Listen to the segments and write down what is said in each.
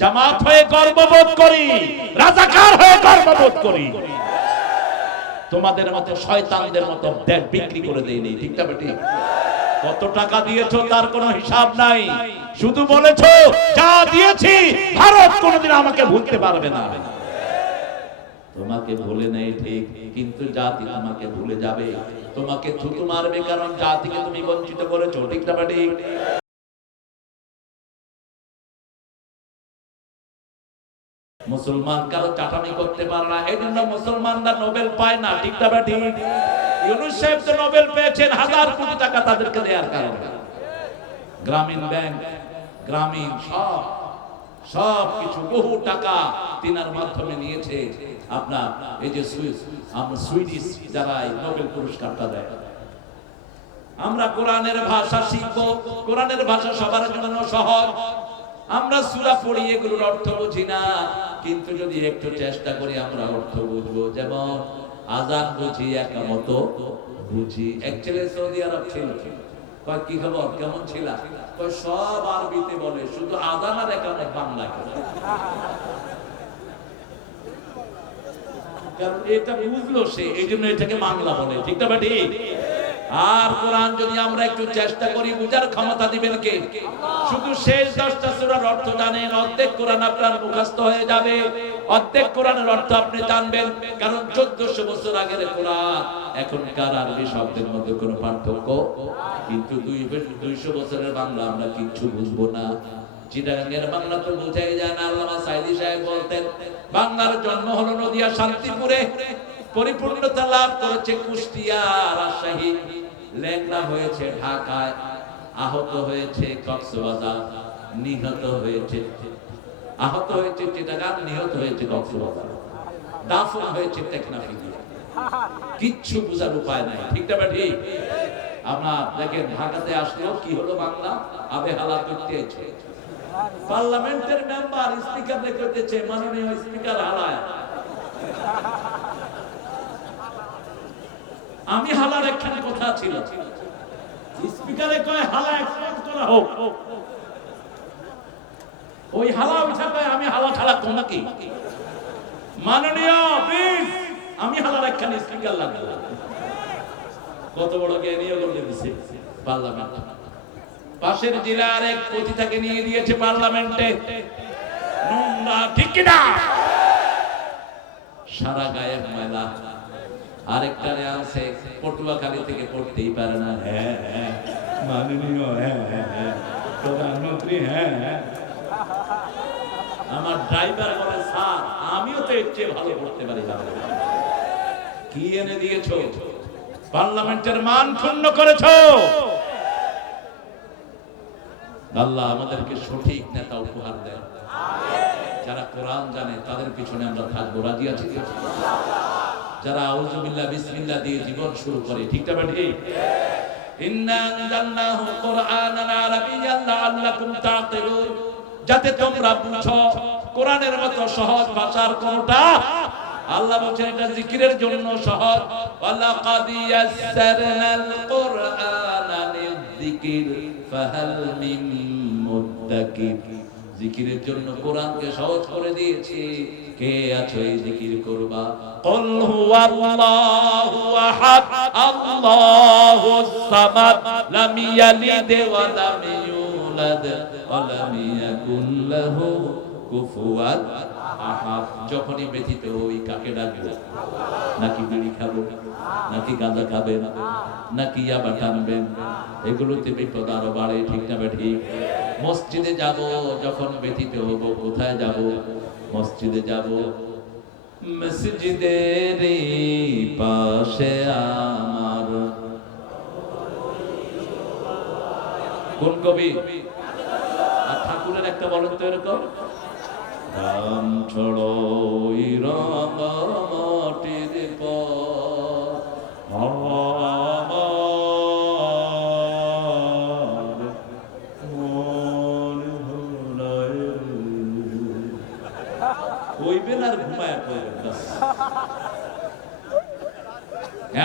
জামাত হয়ে গর্ববোধ করি, রাজাকার হয়ে গর্ববোধ করি। তোমাদের মতো শয়তানদের মতো দেশ বিক্রি করে দেয়নি, ঠিক না বেটি? কত টাকা দিয়েছো তার কোনো হিসাব নাই, শুধু বলেছো যা দিয়েছি ভারত কোনোদিন আমাকে ভুলতে পারবে না। তোমাকে ভুলে নেই ঠিক, কিন্তু জাতি তোমাকে ভুলে যাবে, তোমাকে থুতু মারবে, কারণ জাতিকে তুমি বঞ্চিত করেছো, ঠিক না বেটি? মুসলমান কারো চাটামি করতে পারে না, এই জন্য মুসলমানরা নোবেল পায় না, ঠিক না বেটি? ইউনূস সাহেব তো নোবেল পেয়েছেন 1000 কোটি টাকা তাদেরকে দেওয়ার কারণে। গ্রামীণ ব্যাংক, গ্রামীণ সব কিছু বহু টাকা তিনার মাধ্যমে নিয়েছে। আপনার এই যে সুইডিশ যারা নোবেল পুরস্কারটা দেয়, আমরা কোরআনের ভাষা শিখবো, কোরআনের ভাষা সবার জন্য সহজ। আমরা সূরা পড়ি, এগুলোর অর্থ বুঝি না, কিন্তু যদি একটু চেষ্টা করি আমরা অর্থ বুঝবো। যেমন আযান বুঝি, একামত বুঝি। এক ছেলে সৌদি আরব ছিল, কয় কি খবর, কেমন ছিলা? কয় সব আরবিতে বলে, শুধু আযান আর একামত বাংলায়। কারণ এটা বুঝলো সে, এই জন্য এটাকে বাংলা বলে, ঠিক না বেটি? আর কোরআন যদি আমরা একটু চেষ্টা করি, বুঝার ক্ষমতা দিবেন কে? শুধু শেষ 10টা সূরার অর্থ জানেন, অর্ধেক কোরআন আপনার মুখস্থ হয়ে যাবে, অর্ধেক কোরআনের অর্থ আপনি জানবেন। কারণ 1400 বছর আগের কোরআন এখনকার আরবি শব্দের মধ্যে কোনো পার্থক্য, কিন্তু 200 বছরের বাংলা আমরা কিচ্ছু বুঝবো না। চিটাগাঙ্গের বাংলা তো বোঝাই যায় না। আল্লামা সাইদি সাহেব বলতেন, বাংলার জন্ম হলো নদিয়া শান্তিপুরে, পরিপূর্ণতা লাভ করেছে কুষ্টিয়া রাজশাহী, লেংড়া হয়েছে ঢাকায়, আহত হয়েছে কক্সবাজার, নিহত হয়েছে চিটাগাং, নিহত হয়েছে কক্সবাজার, দাফন হয়েছে টেকনাফে। কিচ্ছু বোঝার উপায় নাই, ঠিক না ঠিক? আপনার দেখেন ঢাকাতে আসলেও কি হলো, বাংলা আবে হালা করতে আছে। পার্লামেন্টের মেম্বার স্পিকার দেখতেছে, মাননীয় স্পিকার হালায়। আমি হালার একখানে কথা ছিল, স্পিকারে কয় হালা এক্সপোর্ট করা হোক, ওই হালা উঠা কয় আমি হালা ছাড়া তোমাকে। মাননীয় প্লিজ, আমি হালার একখানে স্পিকার লাগালাম। কত বড় জ্ঞানীয় করতে দিছে পার্লামেন্ট। পাশের জেলার এক পতিতাকে নিয়ে দিয়েছে পার্লামেন্টে, নোংরা, ঠিক কিনা? সারা গায়ে ময়লা। আরেকটারে আছে পটুয়াখালী থেকে, পড়তেই পারে না, হ্যাঁ হ্যাঁ মাননীয়, হ্যাঁ হ্যাঁ প্রধানমন্ত্রী, হ্যাঁ হ্যাঁ। আমার ড্রাইভার বলে, স্যার আমিও তো এর চেয়ে ভালো করতে পারি না। কি এনে দিয়েছো? পার্লামেন্টের মান ক্ষুণ্ণ করেছো। আল্লাহ আমাদেরকে সঠিক নেতা উপহার দেয়, যারা কোরআন জানে, তাদের পিছনে আমরা থাকবো, রাজি আছি? যারা আউযুবিল্লাহ বিসমিল্লাহ দিয়ে জীবন শুরু করে, ঠিক না ঠিক? ইন্না আনজালনাহু কুরআনান আরাবিয়্যান লাআল্লাকুম তা'কিলুন, যাতে তোমরা বুঝো। কোরআনের মতো সহজ ভাষার কোনটা? আল্লাহ বলেন এটা জিকিরের জন্য সহজ। ওয়ালাকাদ ইয়াসসারনাল কুরআনা লিযিকির ফাহাল মিন মুদ্দাকির। জিকিরের জন্য কোরআনকে সহজ করে দিয়েছি, কে আছো এই জিকির করবা? কুল হুয়াল্লাহু আহাদ আল্লাহুস সামাদ লাম ইয়ালিদ ওয়া লাম ইউলাদ ওয়া লাম ইয়াকুল লাহু কুফুয়ান আহাদ। যখনই ব্যথিত হই কাকে ডাকবো? নাকি বিড়ি খাবো, নাকি গাঁজা খাবেন, নাকি ইয়াবা টানবেন? এগুলোতে বিপদ আরো বাড়ে, ঠিক না ঠিক? মসজিদে যাব যখন ব্যথিত হব, কোথায় যাব? মসজিদে যাব। মসজিদের পাশে আমার, কোন কবি? আর ঠাকুরের একটা বলেন তো এরকম, রাম ছড়ো রঙ মাটির পর কইবেন আর ঘুমায় পড়বেন।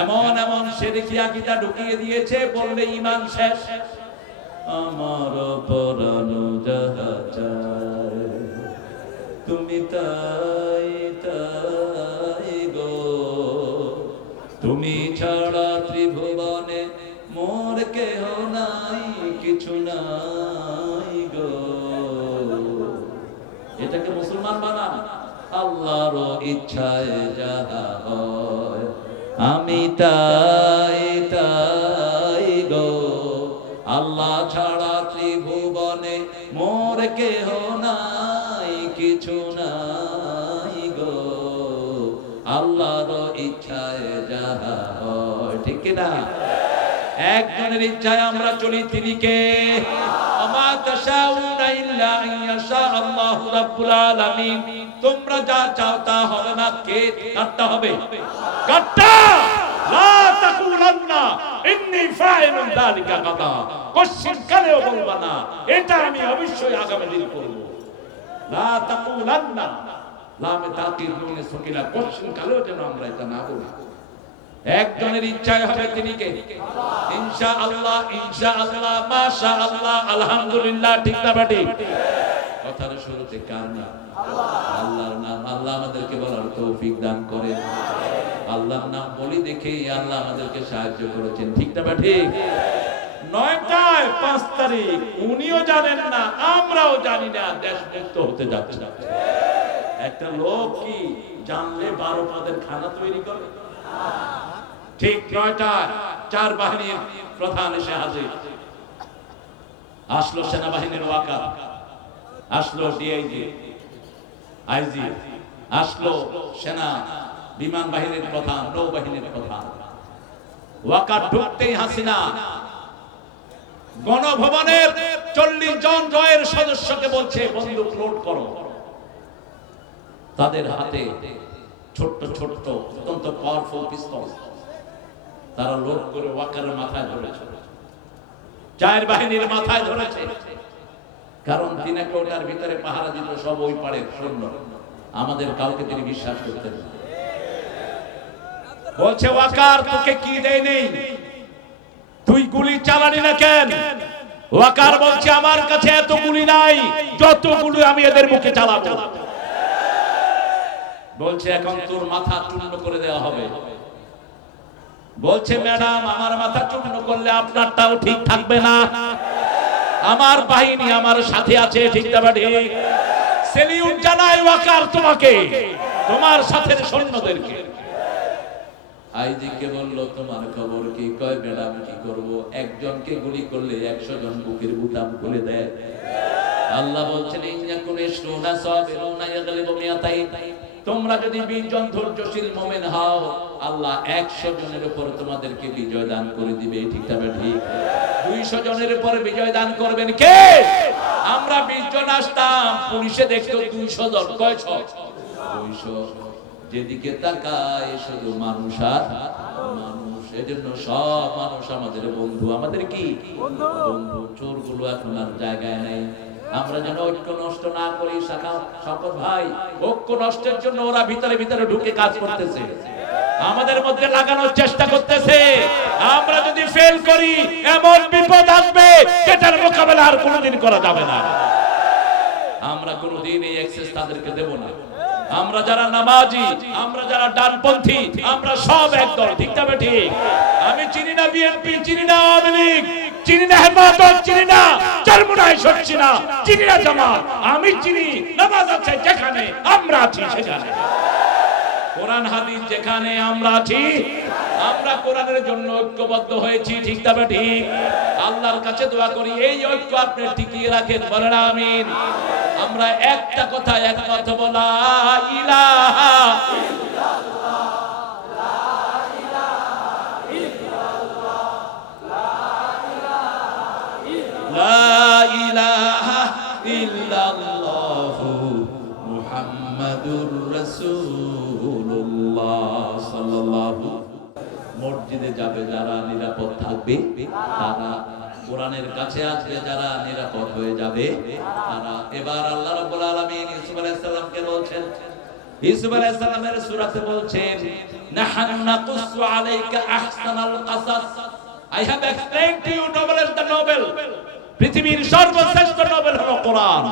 এমন এমন শিরকি আকীদা ঢুকিয়ে দিয়েছে, বললে ঈমান শেষ। আমার পরানো যাহা চায় তুমি তাই তাই গো, তুমি ছাড়া ত্রিভুবনে মোর কেহ নাই, কিছু নাই গো। এটাকে মুসলমান বানান। আল্লাহর ইচ্ছায় যাহা হয়, আমি তাই তাই গো, আল্লাহ ছাড়া ত্রিভুবনে মোর কেহ নাই, কিছু নাই গো, আল্লাহর ইচ্ছায় যাহা হয়। ঠিক কিনা? একজনের ইচ্ছায় আমরা চলি, তিনি কে? আমা তাশাউনা ইল্লা আইয়াশা আল্লাহু রাব্বুল আলামিন। তোমরা যা চাও তা হবে না, কে? কাটতে হবে, কাটটা। লা তাকুলান্না ইন্নী ফাইলুন যালিকা গাদা, কোশ্চিন কালেও বলবা না এটা আমি অবশ্যই আগামী দিন করব। লা তাকুলান্না, লামে তাকিদ নুনে সকিলা, কোশ্চিন কালেও যেন আমরা এটা না বলি। একজনের ইচ্ছায় হবে, তিনি কে? ইনশাআল্লাহ, ইনশাআল্লাহ, মাশাআল্লাহ, আলহামদুলিল্লাহ। ঠিক না বাটি? কথার শুরুতে কার নাম? আল্লাহর নাম। আল্লাহ আমাদেরকে বলার তৌফিক দান করেন। আল্লাহর নাম বলি দেখে আল্লাহ আমাদেরকে সাহায্য করেছেন। ঠিক না বাটি? 9টায় 5 তারিখ, উনিও জানেন না, আমরাও জানি না, দেশ মুক্ত হতে যাচ্ছে। একটা লোক কি জানলে 12 পদের খানা তৈরি করে? ঠিক 9টায় 4 বাহিনীর প্রধান এসে হাজির। আসলো সেনাবাহিনীর ওয়াকা, আসলো ডিআইজি, আইজি, আসলো সেনা বিমান বাহিনীর প্রধান, নৌবাহিনীর প্রধান। ওয়াকা ঢুকতেই হাসিনা গণভবনের 40 জন জয়ের সদস্যকে বলছে বন্দুক লোড করো। তাদের হাতে ছোট্ট ছোট্ট অত্যন্ত পাওয়ারফুল পিস্তল, তারা লোড করে ওয়াকার মাথায় ধরেছে, 4 বাহিনীর মাথায় ধরেছে। কারণ 3 কোটার ভিতরে পাহারা দিত সব ওই পাড়ের সৈন্য, আমাদের কাউকে তিনি বিশ্বাস করতেন না। বলছে ওয়াকার তোকে কি দেয় নেই, তুই গুলি চালানি না কেন? ওয়াকার বলছে আমার কাছে এত গুলি নাই, যত গুলি আমি এদের মুখে চালাবো। বলছে এখন তোর মাথা চূর্ণ করে দেওয়া হবে। বলছে ম্যাডাম আমার মাথা চূর্ণ করলে আপনারটাও ঠিক থাকবে না, আমার বাহিনী আমার সাথে আছে। ঠিক না ঠিক? সেলিউট জানাই ওয়াকার তোমাকে, তোমার সাথে সৈন্যদেরকে। আইজিকে বলল তোমার খবর কি? কয় ম্যাডাম কি করব, একজনকে গুলি করলে 100 জন বুকের বুতাম খুলে দেয়। আল্লাহ বলছেন ইন্নাকুম ইশরুনা সাবিরুনা ইয়াগলিবু মিয়াতাইন, তোমরা যদি 20 জন ধৈর্যশীল মুমিন হও, আল্লাহ 100 জনের উপর তোমাদেরকে বিজয় দান করে দিবে। ঠিক না ঠিক? 200 জনের উপর বিজয় দান করবেন কে? আমরা 20 জন আসতাম, পুলিশে দেখতো 200 জন। কয়শো? 200। যেদিকে তাকায় শুধু মানুষ আর মানুষ। এজন্য সব মানুষ আমাদের বন্ধু। আমাদের কি বন্ধু? চোরগুলো এখন আর জায়গায় নেই। আমরা যেন ঐক্য নষ্ট না করি। সকল ভাই, ঐক্য নষ্টের জন্য ওরা ভিতরে ভিতরে ঢুকে কাজ করতেছে, আমাদের মধ্যে লাগানোর চেষ্টা করতেছে। আমরা যদি ফেল করি এমন বিপদ আসবে যেটার মোকাবেলা আর কোনোদিন করা যাবে না। আমরা কোনোদিন এই অ্যাক্সেস তাদেরকে দেব না। আমরা যারা নামাজি, আমরা যারা ডানপন্থী, আমরা সব একদল। ঠিক না ঠিক? আমি চিনি না বিএনপি, চিনি না আওয়ামী লীগ, চিনি না হেফাজত, চিনি না চরমুনাই, সচ্ছি না, চিনি না জামাত। আমি চিনি নামাজ আছে যেখানে, আমরা আছি সেখানে। কোরআন হাদিস যেখানে, আমরা আছি। আমরা কোরআনের জন্য ঐক্যবদ্ধ হয়েছি। ঠিক না ঠিক? আল্লাহর কাছে দোয়া করি এই ঐক্য আপনি টিকিয়ে রাখেন। বলেন আমিন। আমরা একটা কথা একমত বলা, ইলাহা ইল্লাল্লাহ, লা ইলাহা ইল্লাল্লাহ, লা ইলাহা ইল্লাল্লাহ, মুহাম্মাদুর রাসূলুল্লাহ সাল্লাল্লাহু। মসজিদে যাবে যারা নিরাপদ থাকবে তারা, কোরআনের কাছে আসবে যারা নিরাপদ হয়ে যাবে তারা। এবার আল্লাহ রাব্বুল আলামিন ইউসুফ আলাইহিস সালামকে বলছেন, ইউসুফ আলাইহিস সালামের সূরাতে বলছেন নাহনু নাকুসু আলাইকা আহসানাল কাসাস, I have explained to you novel the novel. পৃথিবীর সর্বশ্রেষ্ঠ নোবেল হলো কোরআন।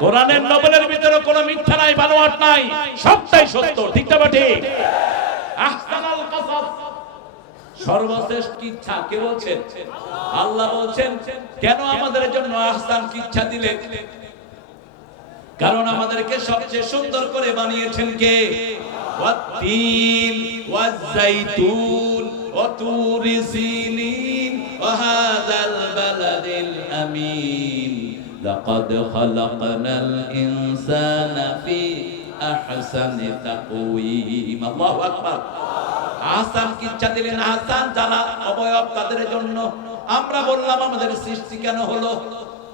কোরআনের নবলের ভিতরে কোনো মিথ্যা নাই, বানোয়াট নাই, সবটাই সত্য। ঠিক না ঠিক? আহসানাল কাসাস, সর্বশ্রেষ্ঠ কিচ্ছা কে বলছেন? আল্লাহ বলছেন। কেন আমাদের জন্য আহসান কিচ্ছা দিলেন? কারণ আমাদেরকে সবচেয়ে সুন্দর করে বানিয়েছেন কে? ওয়াত-তিন ওয়াজ-জাইতুন ওয়া তুরি সিনিন ওয়া হাযাল বালাদিল আমিন লাকাদ খালাকনাল ইনসানা ফি আহসানি তাকওয়িম। আল্লাহু আকবার। আহসান কিচ্ছা দিলেন। আহসান যারা অবয়ব তাদের জন্য। আমরা বললাম আমাদের সৃষ্টি কেন হলো?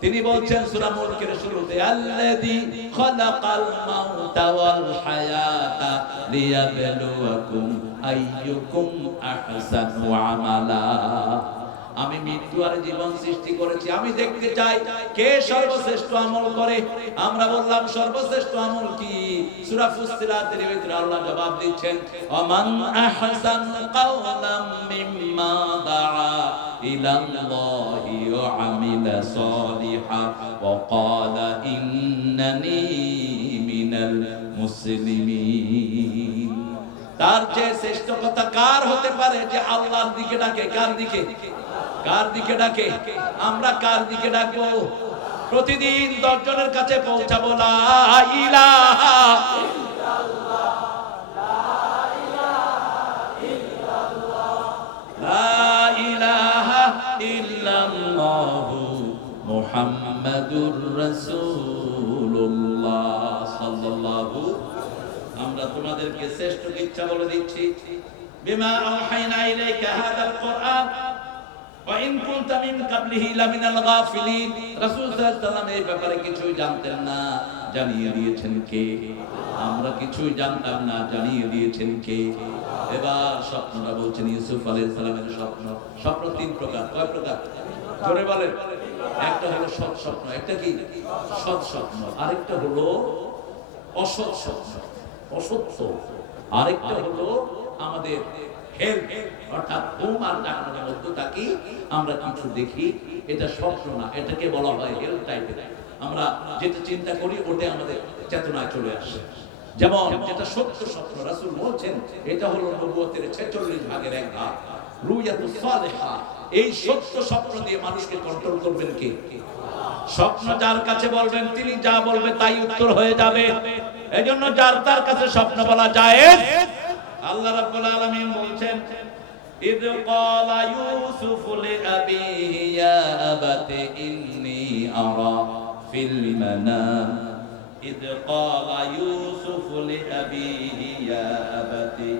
তিনি বলছেন সূরা মুলকের শুরুতে, আল্লাযী খালাকাল মাউতা ওয়াল হায়াতা লিয়াবলুয়াকুম আইয়ুকুম আহসানু আমালা। আমি মৃত্যু আর জীবন সৃষ্টি করেছি, আমি দেখতে চাই কে সর্বশ্রেষ্ঠ আমল করে। আমরা বললাম সর্বশ্রেষ্ঠ আমল কি? সূরা ফুসসিলাতের ভিতরে আল্লাহ জবাব দিচ্ছেন, ওমান আহসানু কাওলাম মিম্মা দাআ ইলাল্লাহি ওয়া আমিলা সালিহান ওয়া ক্বালা ইন্নানী মিনাল মুসলিমিন। তার চেয়ে শ্রেষ্ঠ কথা কার হতে পারে যে আল্লাহর দিকে ডাকে? কার দিকে? কার দিকে ডাকে? আমরা কার দিকে ডাকবো? প্রতিদিন 10 জনের কাছে পৌঁছাবো, লা ইলাহা ইল্লাল্লাহ, লা ইলাহা ইল্লাল্লাহ মুহাম্মাদুর রাসূলুল্লাহ সাল্লাল্লাহু। আমরা তোমাদেরকে শ্রেষ্ঠ ইচ্ছা বলে দিচ্ছি, বিমা আওহাইনা ইলাইকা হাদাল কুরআন ওয়া ইন কুনতা মিন ক্বাবলিহি লামিনাল গাফিলিন। রাসূল সাল্লাল্লাহু আলাইহি ওয়াসাল্লাম এই ব্যাপারে কিছুই জানতেন না, জানিয়ে দিয়েছেন কে? আমরা কিছুই জানতাম না, জানিয়ে দিয়েছেন কে? এবার স্বপ্নটা বলছেন ইউসুফ আলাইহিস সালামের স্বপ্ন। স্বপ্ন 3 প্রকার। কয় প্রকার? জোরে বলেন। একটা হলো সৎ স্বপ্ন, একটা কি? সৎ স্বপ্ন। আরেকটা হলো অসৎ স্বপ্ন, অসত্য। আরেকটা হলো আমাদের হেলথ, অর্থাৎ ঘুম আর জাগরণের মধ্যে থাকি আমরা কিছু দেখি, এটা স্বপ্ন না, এটাকে বলা হয় হেলথ টাইপের। আমরা যেটা চিন্তা করি ওটা আমাদের চেতনায় চলে আসে। যেমন যেটা সত্য স্বপ্ন, রাসূল বলছেন এটা হলো নবুয়তের 46 ভাগের 1 ভাগ, রুয়াতুস সালিহা। এই সত্য স্বপ্ন দিয়ে মানুষকে কন্ট্রোল করবেন কে? স্বপ্ন যার কাছে বলবেন তিনি যা বলবে তাই উত্তর হয়ে যাবে। এজন্য যার তার কাছে স্বপ্ন বলা জায়েজ। আল্লাহ রাব্বুল আলামিন বলছেন, ইয ক্বালা ইউসুফু লিআবিহি ইয়া আবাতি ইন্নী আরা ফিল মানাম। ইয ক্বালা ইউসুফু লিআবিহি ইয়া আবাতি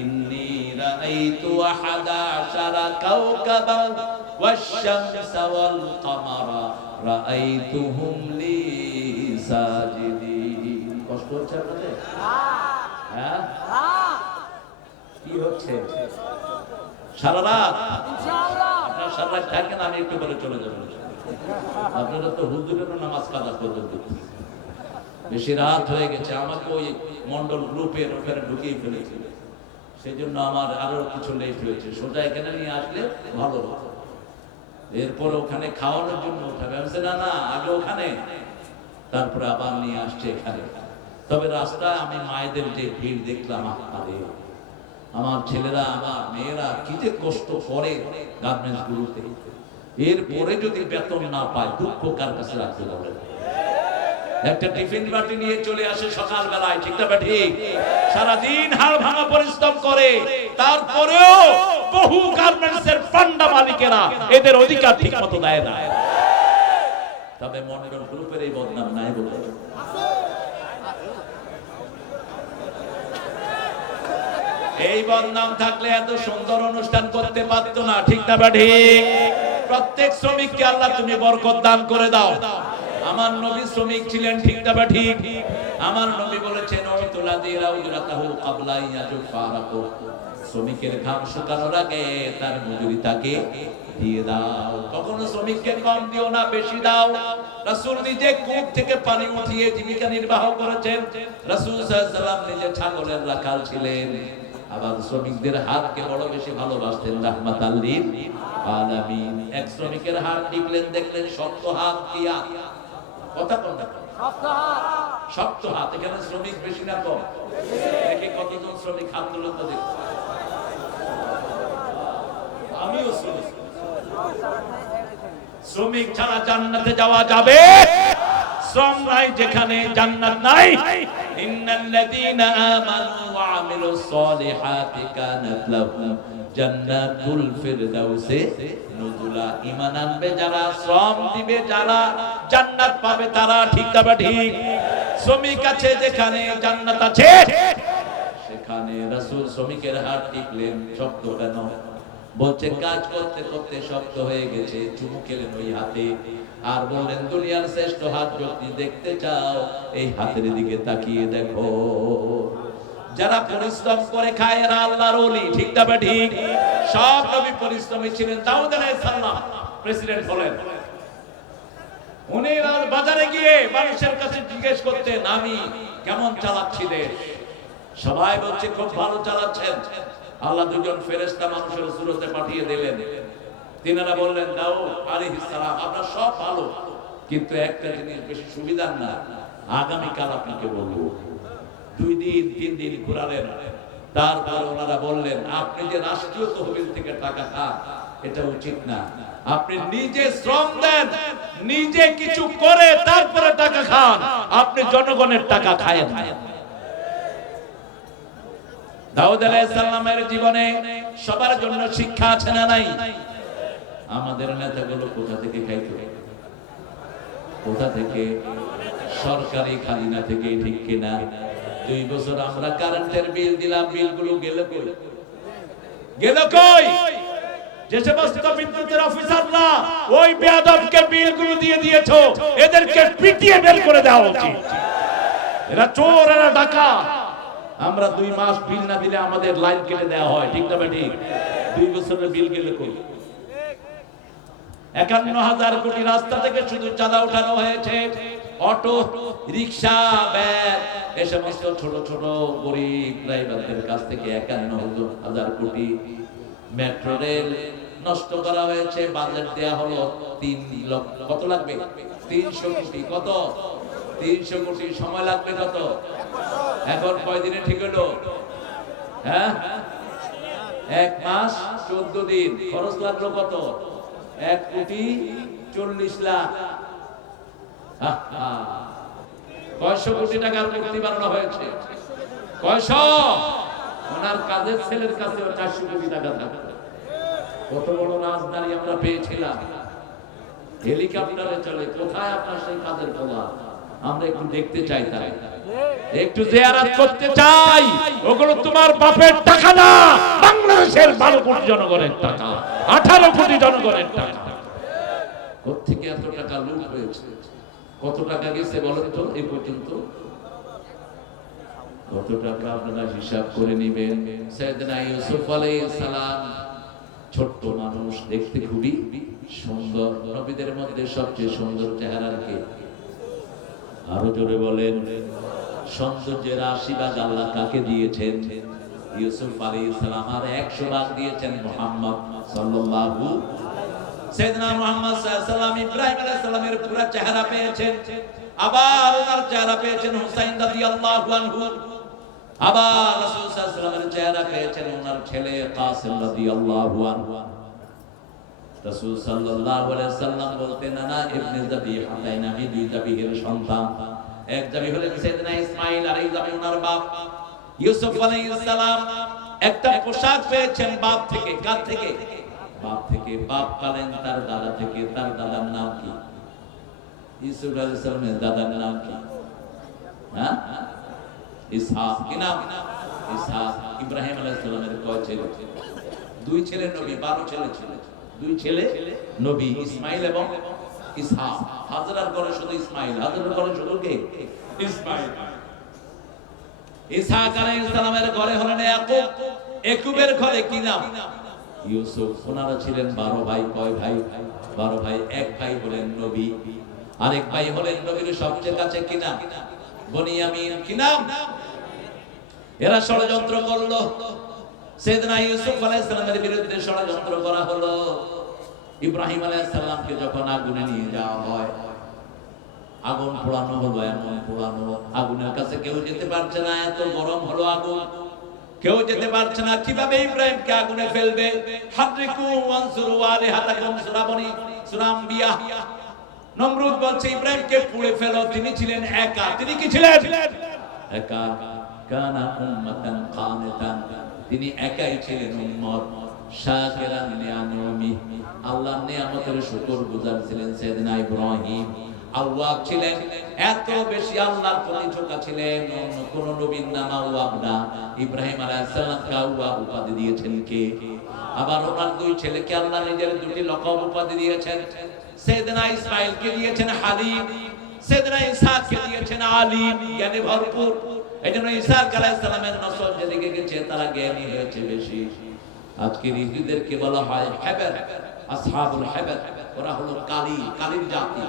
ইন্নী রাআইতু আহাদা আশারা কাওকাবান ওয়াশ-শামসা ওয়াল কামারা রাআইতুহুম লি সাজিদিন। কষ্ট হচ্ছে আপনাদের? হ্যাঁ, কি হচ্ছে? সারা রাত আপনার সারা রাত থাকেন, আমি একটু বলে চলে যাবো। আপনারা তো হুজুরেরও নামাজ কাজা করবেন, বেশি রাত হয়ে গেছে। আমাকে ওই মন্ডল গ্রুপের ওখানে ঢুকিয়ে ফেলেছিল, সেই জন্য আমার আরো কিছু লেট হয়েছে। সোজা এখানে নিয়ে আসলে ভালো হতো। এরপর ওখানে খাওয়ানোর জন্য উঠাবে, আমি না না আগে ওখানে, তারপরে আবার নিয়ে আসছে এখানে। তবে রাস্তায় আমি মায়েদের যে ভিড় দেখলাম, আমার ছেলেরা আমার মেয়েরা কি যে কষ্ট করে গার্মেন্টস গুলোতে, এরপরে যদি বেতন না পায় দুঃখ কার কাছে রাখতে পারবে? একটা টিফিন বাটি নিয়ে চলে আসে সকাল বেলায়, ঠিক না ঠিক? সারাদিন হাড় ভাঙা পরিশ্রম করে, তারপরেও বহু গার্মেন্টস এর পান্ডা মালিকেরা এদের অধিকার ঠিক মতো দেয় না। তবে মন্ডল গ্রুপের এই বদনাম নাই বলে, এই বদনাম থাকলে এত সুন্দর অনুষ্ঠান করতে পারতো না, ঠিক না ঠিক? প্রত্যেক শ্রমিককে আল্লাহ তুমি বরকত দান করে দাও। আমার নবী শ্রমিক ছিলেন, ঠিক না ঠিক? আমার নবী বলেছেন, শ্রমিকের ঘাম শুকানোর আগে তার মজুরি তাকে দিয়ে দাও। কখনো শ্রমিককে কম দিও না, বেশি দাও। রাসূল নিজে কূপ থেকে পানি উঠিয়ে জীবিকা নির্বাহ করেছেন। রাসূল সাল্লাল্লাহু আলাইহি ওয়াসাল্লাম নিজে ছাগলের রাখাল ছিলেন, আবার শ্রমিকদের হাতকে বড় বেশি ভালোবাসতেন, রাহমাতাল লিল আলামিন। এক শ্রমিকের হাত টিপলেন, দেখলেন শক্ত হাত দিয়া, কথা কোনটা শক্ত হাত। এখানে শ্রমিক বেশি না কম? দেখে কতজন শ্রমিক হাত তুলে তো দেখি। আমিও শ্রমিক। শ্রমিক ছাড়া জান্নাতে যাওয়া যাবে? শ্রম নাই যেখানে জান্নাত নাই। ইন্নাল্লাযীনা আমানু ওয়া আমিলুস সলিহাতি কানাত লাহুম জান্নাতুল ফিরদাউসে নুজুলা। ঈমান আনবে যারা, শ্রম দিবে যারা, জান্নাত পাবে তারা। ঠিক না ঠিক? শ্রমিক আছে যেখানে জান্নাত আছে সেখানে। রাসূল শ্রমিকের হাত টিপলেন। শক্ত কেন? বলছে কাজ করতে করতে শক্ত হয়ে গেছে। চুমু খেলেন ওই হাতে আর বললেন, দুনিয়ার শ্রেষ্ঠ হাত যদি দেখতে চাও এই হাতের দিকে তাকিয়ে দেখো। যারা পরিশ্রম করে খায় এরা আল্লাহর ওলি। ঠিক না ঠিক? সব নবী পরিশ্রমী ছিলেন। দাউদ আলাইহিস সালাম প্রেসিডেন্ট হলেন। উনি বাজারে গিয়ে মানুষের কাছে জিজ্ঞেস করতেন, আমি কেমন চালাচ্ছি দেশ? সবাই বলছে খুব ভালো চালাচ্ছেন। আল্লাহ দুজন ফেরেশতা মানুষের সুরতে পাঠিয়ে দিলেন। তিনারা বললেন, দাউদ আলাইহিস সালাম আপনার সব ভালো, কিন্তু একটা জিনিস বেশি সুবিধার না, আগামীকাল আপনাকে বলবো। 2 দিন 3 দিন ঘুরালেন। তারপর ওনারা বললেন, আপনি যে রাষ্ট্রীয় তহবিল থেকে টাকা খান এটা উচিত না। আপনি নিজে শ্রম দেন, নিজে কিছু করে তারপরে টাকা খান। আপনি জনগণের টাকা খায়েন না। দাউদ আলাইহিস সালামের জীবনে সবার জন্য শিক্ষা আছে না নাই? আমাদের নেতাগুলো কোথা থেকে খাইতো? কোথা থেকে? সরকারি খাজনা থেকে। ঠিক কিনা? 2 বছর আমরা কারেন্টের বিল দিলাম, বিলগুলো গেল কই? গেল কই? যে সমস্ত বিদ্যুতের অফিসাররা ওই বেয়াদবকে বিলগুলো দিয়ে দিয়েছো, এদেরকে পিটিয়ে বের করে দেওয়া উচিত। এরা চোর, এরা ডাকাত। আমরা 2 মাস বিল না দিলে আমাদের লাইন কেটে দেওয়া হয়। ঠিক না ঠিক? 2 বছরের বিল গেল কই? 51,000 কোটি রাস্তা থেকে শুধু চাঁদা উঠানো হয়েছে। অটো, রিক্সা, ভ্যান, এই সমস্ত ছোট ছোট গরিব ড্রাইভারদের কাছ থেকে 51,000 কোটি। মেট্রো রেল নষ্ট করা হয়েছে। বাজেট দেয়া হলো 3 লক্ষ। কত লাগবে? 300 কোটি। কত? 300 কোটি। সময় লাগবে কত? এখন কয়দিনে ঠিক হলো? হ্যাঁ, 1 মাস 14 দিন। খরচ লাগলো কত? 1,40,00,000,000। কয়শো কোটি টাকার মূর্তি বানানো হয়েছে। কয়শো? ওনার কাজের ছেলের কাছে 400 কোটি টাকা থাকে। কত বড় রাজধানী আমরা পেয়েছিলাম, হেলিকপ্টারে চলে। কোথায় আপনার সেই কাজের পোলা? আমরা একটু দেখতে চাই, তাই একটু জিয়ারত করতে চাই। ওগুলো তোমার বাপের টাকা না, বাংলাদেশের 12 কোটি জনগণের টাকা, 18 কোটি জনগণের টাকা। কোত্থেকে এত টাকা লুট হয়েছে? কত টাকা গেছে বলেন তো এই পর্যন্ত? কত টাকা আপনারা হিসাব করে নেবেন। সাইয়েদনা ইউসুফ আলাইহিস সালাম ছোট্ট মানুষ, দেখতে খুবই সুন্দর। নবীদের মধ্যে সবচেয়ে সুন্দর চেহারার কে? আরো জোরে বলেন। সৌন্দর্যের 80 ভাগ আল্লাহ কাকে দিয়েছেন? ইউসুফ আলাইহিস সালাম। আর 100 ভাগ দিয়েছেন মুহাম্মদ সাল্লাল্লাহু। সাইয়েদনা মুহাম্মদ সাল্লাল্লাহু আলাইহি সাল্লাম ইব্রাহিম আলাইহিস সালামের পুরো চেহারা পেয়েছেন। আবার ওনার চেহারা পেয়েছেন হুসাইন রাদিয়াল্লাহু আনহু। আবার রাসূল সাল্লাল্লাহু আলাইহি সাল্লামের চেহারা পেয়েছেন ওনার ছেলে কাসিম রাদিয়াল্লাহু আনহু। রাসূল সাল্লাল্লাহু আলাইহি সাল্লাম বলতেন, আনা ইবনে যাবিহা, আমি 2 যাবিহের সন্তান। এক যাবিহ হলেন সাইয়েদনা ইসমাঈল, আর এই যাবিহ ওনার বাপ ইউসুফ আলাইহিস সালাম। একটা পোশাক পেয়েছেন বাপ থেকে। কার থেকে? বাপ থেকে। বাপ পালেন তার দাদা থেকে। তার দাদার নাম কি? ইউসুফ আলাইহিস সালামের দাদার নাম কি? হ্যাঁ, ইসহাক। কি নাম? ইসহাক। ইব্রাহিম আলাইহিস সালামের কয় ছেলে? 2 ছেলে নবী, 12 ছেলে ছিল। 2 ছেলে নবী, ইসমাঈল এবং ইসহাক। হাজরার ঘরে শুধু ইসমাঈল, হাজরার ঘরে শুধু কে? ইসমাঈল। ইসহাক আলাইহিস সালামের ঘরে হলেন ইয়াকুব। ইয়াকুবের ঘরে কি নাম? ইউসুফ। ওনারা ছিলেন 12 ভাই। কয় ভাই? 12 ভাই। এক ভাই হলেন নবী, আরেক ভাই হলেন নবীর সবচেয়ে কাছে কি নাম? বনিয়ামিন। কি নাম? এরা ষড়যন্ত্র করলো। সাইয়েদনা ইউসুফ আলাইহিস সালামের বিরুদ্ধে ষড়যন্ত্র করা হলো। ইব্রাহিম আলাইহিস সালামকে যখন আগুনে নিয়ে যাওয়া হয়, আগুন পোড়ানো হলো, এমন পোড়ানো, আগুনের কাছে কেউ যেতে পারছে না, এত গরম হলো আগুন, কেউ যেতে পারছে না। কিভাবে ইব্রাহিমকে আগুনে ফেলবে? হাদরিকু ওয়ানসুরু আলিহাতাকুম, সূরা বনি, সূরা আম্বিয়া। নমরুদ বলছে ইব্রাহিমকে পুড়ে ফেলো। তিনি ছিলেন একা। তিনি কি ছিলেন? একা। কানা উম্মাতান কানিতান, তিনি একাই ছিলেন উম্মত। শাকিরান লিআনউমি, আল্লাহর নিয়ামতের শুকরগুজার ছিলেন সাইয়েদনা ইব্রাহিম। আওয়াব ছিলেন, এত বেশি আল্লাহর প্রতি ঝোঁকা ছিলেন। অন্য কোন নবীর নাম আওয়াব না। ইব্রাহিম আলাইহিস সালামকে আওয়াব উপাধি দিয়েছেন কে? আবার ওনার দুই ছেলেকে আল্লাহ নিজের দুটি লকব উপাধি দিয়েছেন। সাইয়েদনা ইসমাঈলকে দিয়েছেন হালিম, সাইয়েদনা ইসহাককে দিয়েছেন আলিম, জ্ঞানে ভরপুর। এজন্য ঈসা আলাইহিস সালামের নসল যেদিকে গেছে তারা জ্ঞানী হয়েছে বেশি। আজকের ইহুদিদেরকে বলা হয় হেবের, আসহাবুল হেবের। ওরা হলো কালির জাতি।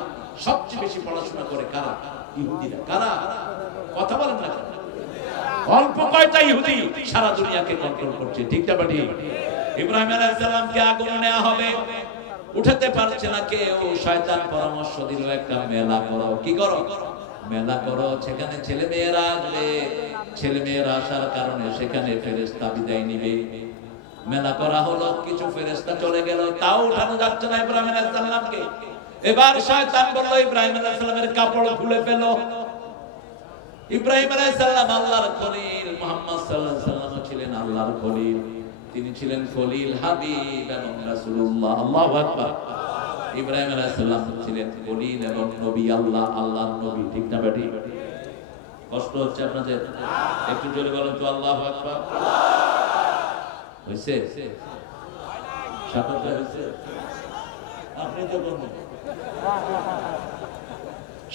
সবচেয়ে বেশি পড়াশোনা করে কারা? ইহুদিরা। কারা? কথা বলেন না কেন? অল্প কয়টা ইহুদি সারা দুনিয়াকে কন্ট্রোল করছে, ঠিক না ঠিক? ইব্রাহিম আলাইহিস সালামকে আগুনে নেওয়া হবে, উঠাতে পারছে না কেউ। শয়তান পরামর্শ দিল একটা মেলা করো। কি করো? মেলা করো, সেখানে ছেলে মেয়েরা আসবে। ছেলে মেয়েরা আসার কারণে সেখানে ফেরেশতা বিদায় নিবে। মেলা করা হলো, কিছু ফেরেশতা চলে গেল, তাও উঠানো যাচ্ছে না ইব্রাহিম আলাইহিস সালামকে। এবার শয়তান বলল ইব্রাহিম আলাইহিস সালামের কাপড় খুলে ফেলো। ইব্রাহিম আলাইহিস সালাম আল্লাহর খলিল, মুহাম্মদ সাল্লাল্লাহু আলাইহি ওয়াসাল্লাম ছিলেন আল্লাহর খলিল। তিনি ছিলেন খলিল, হাবিব এবং রাসূলুল্লাহ। আল্লাহু আকবার। ইব্রাহিম আলাইহিস সালাম ছিলেন খলিল এবং নবী, আল্লাহর নবী, ঠিক না বেটি? কষ্ট হচ্ছে আপনাদের? একটু জোরে বলেন তো আল্লাহু আকবার। হইছে? সাতটা হইছে? আপনি তো বলুন।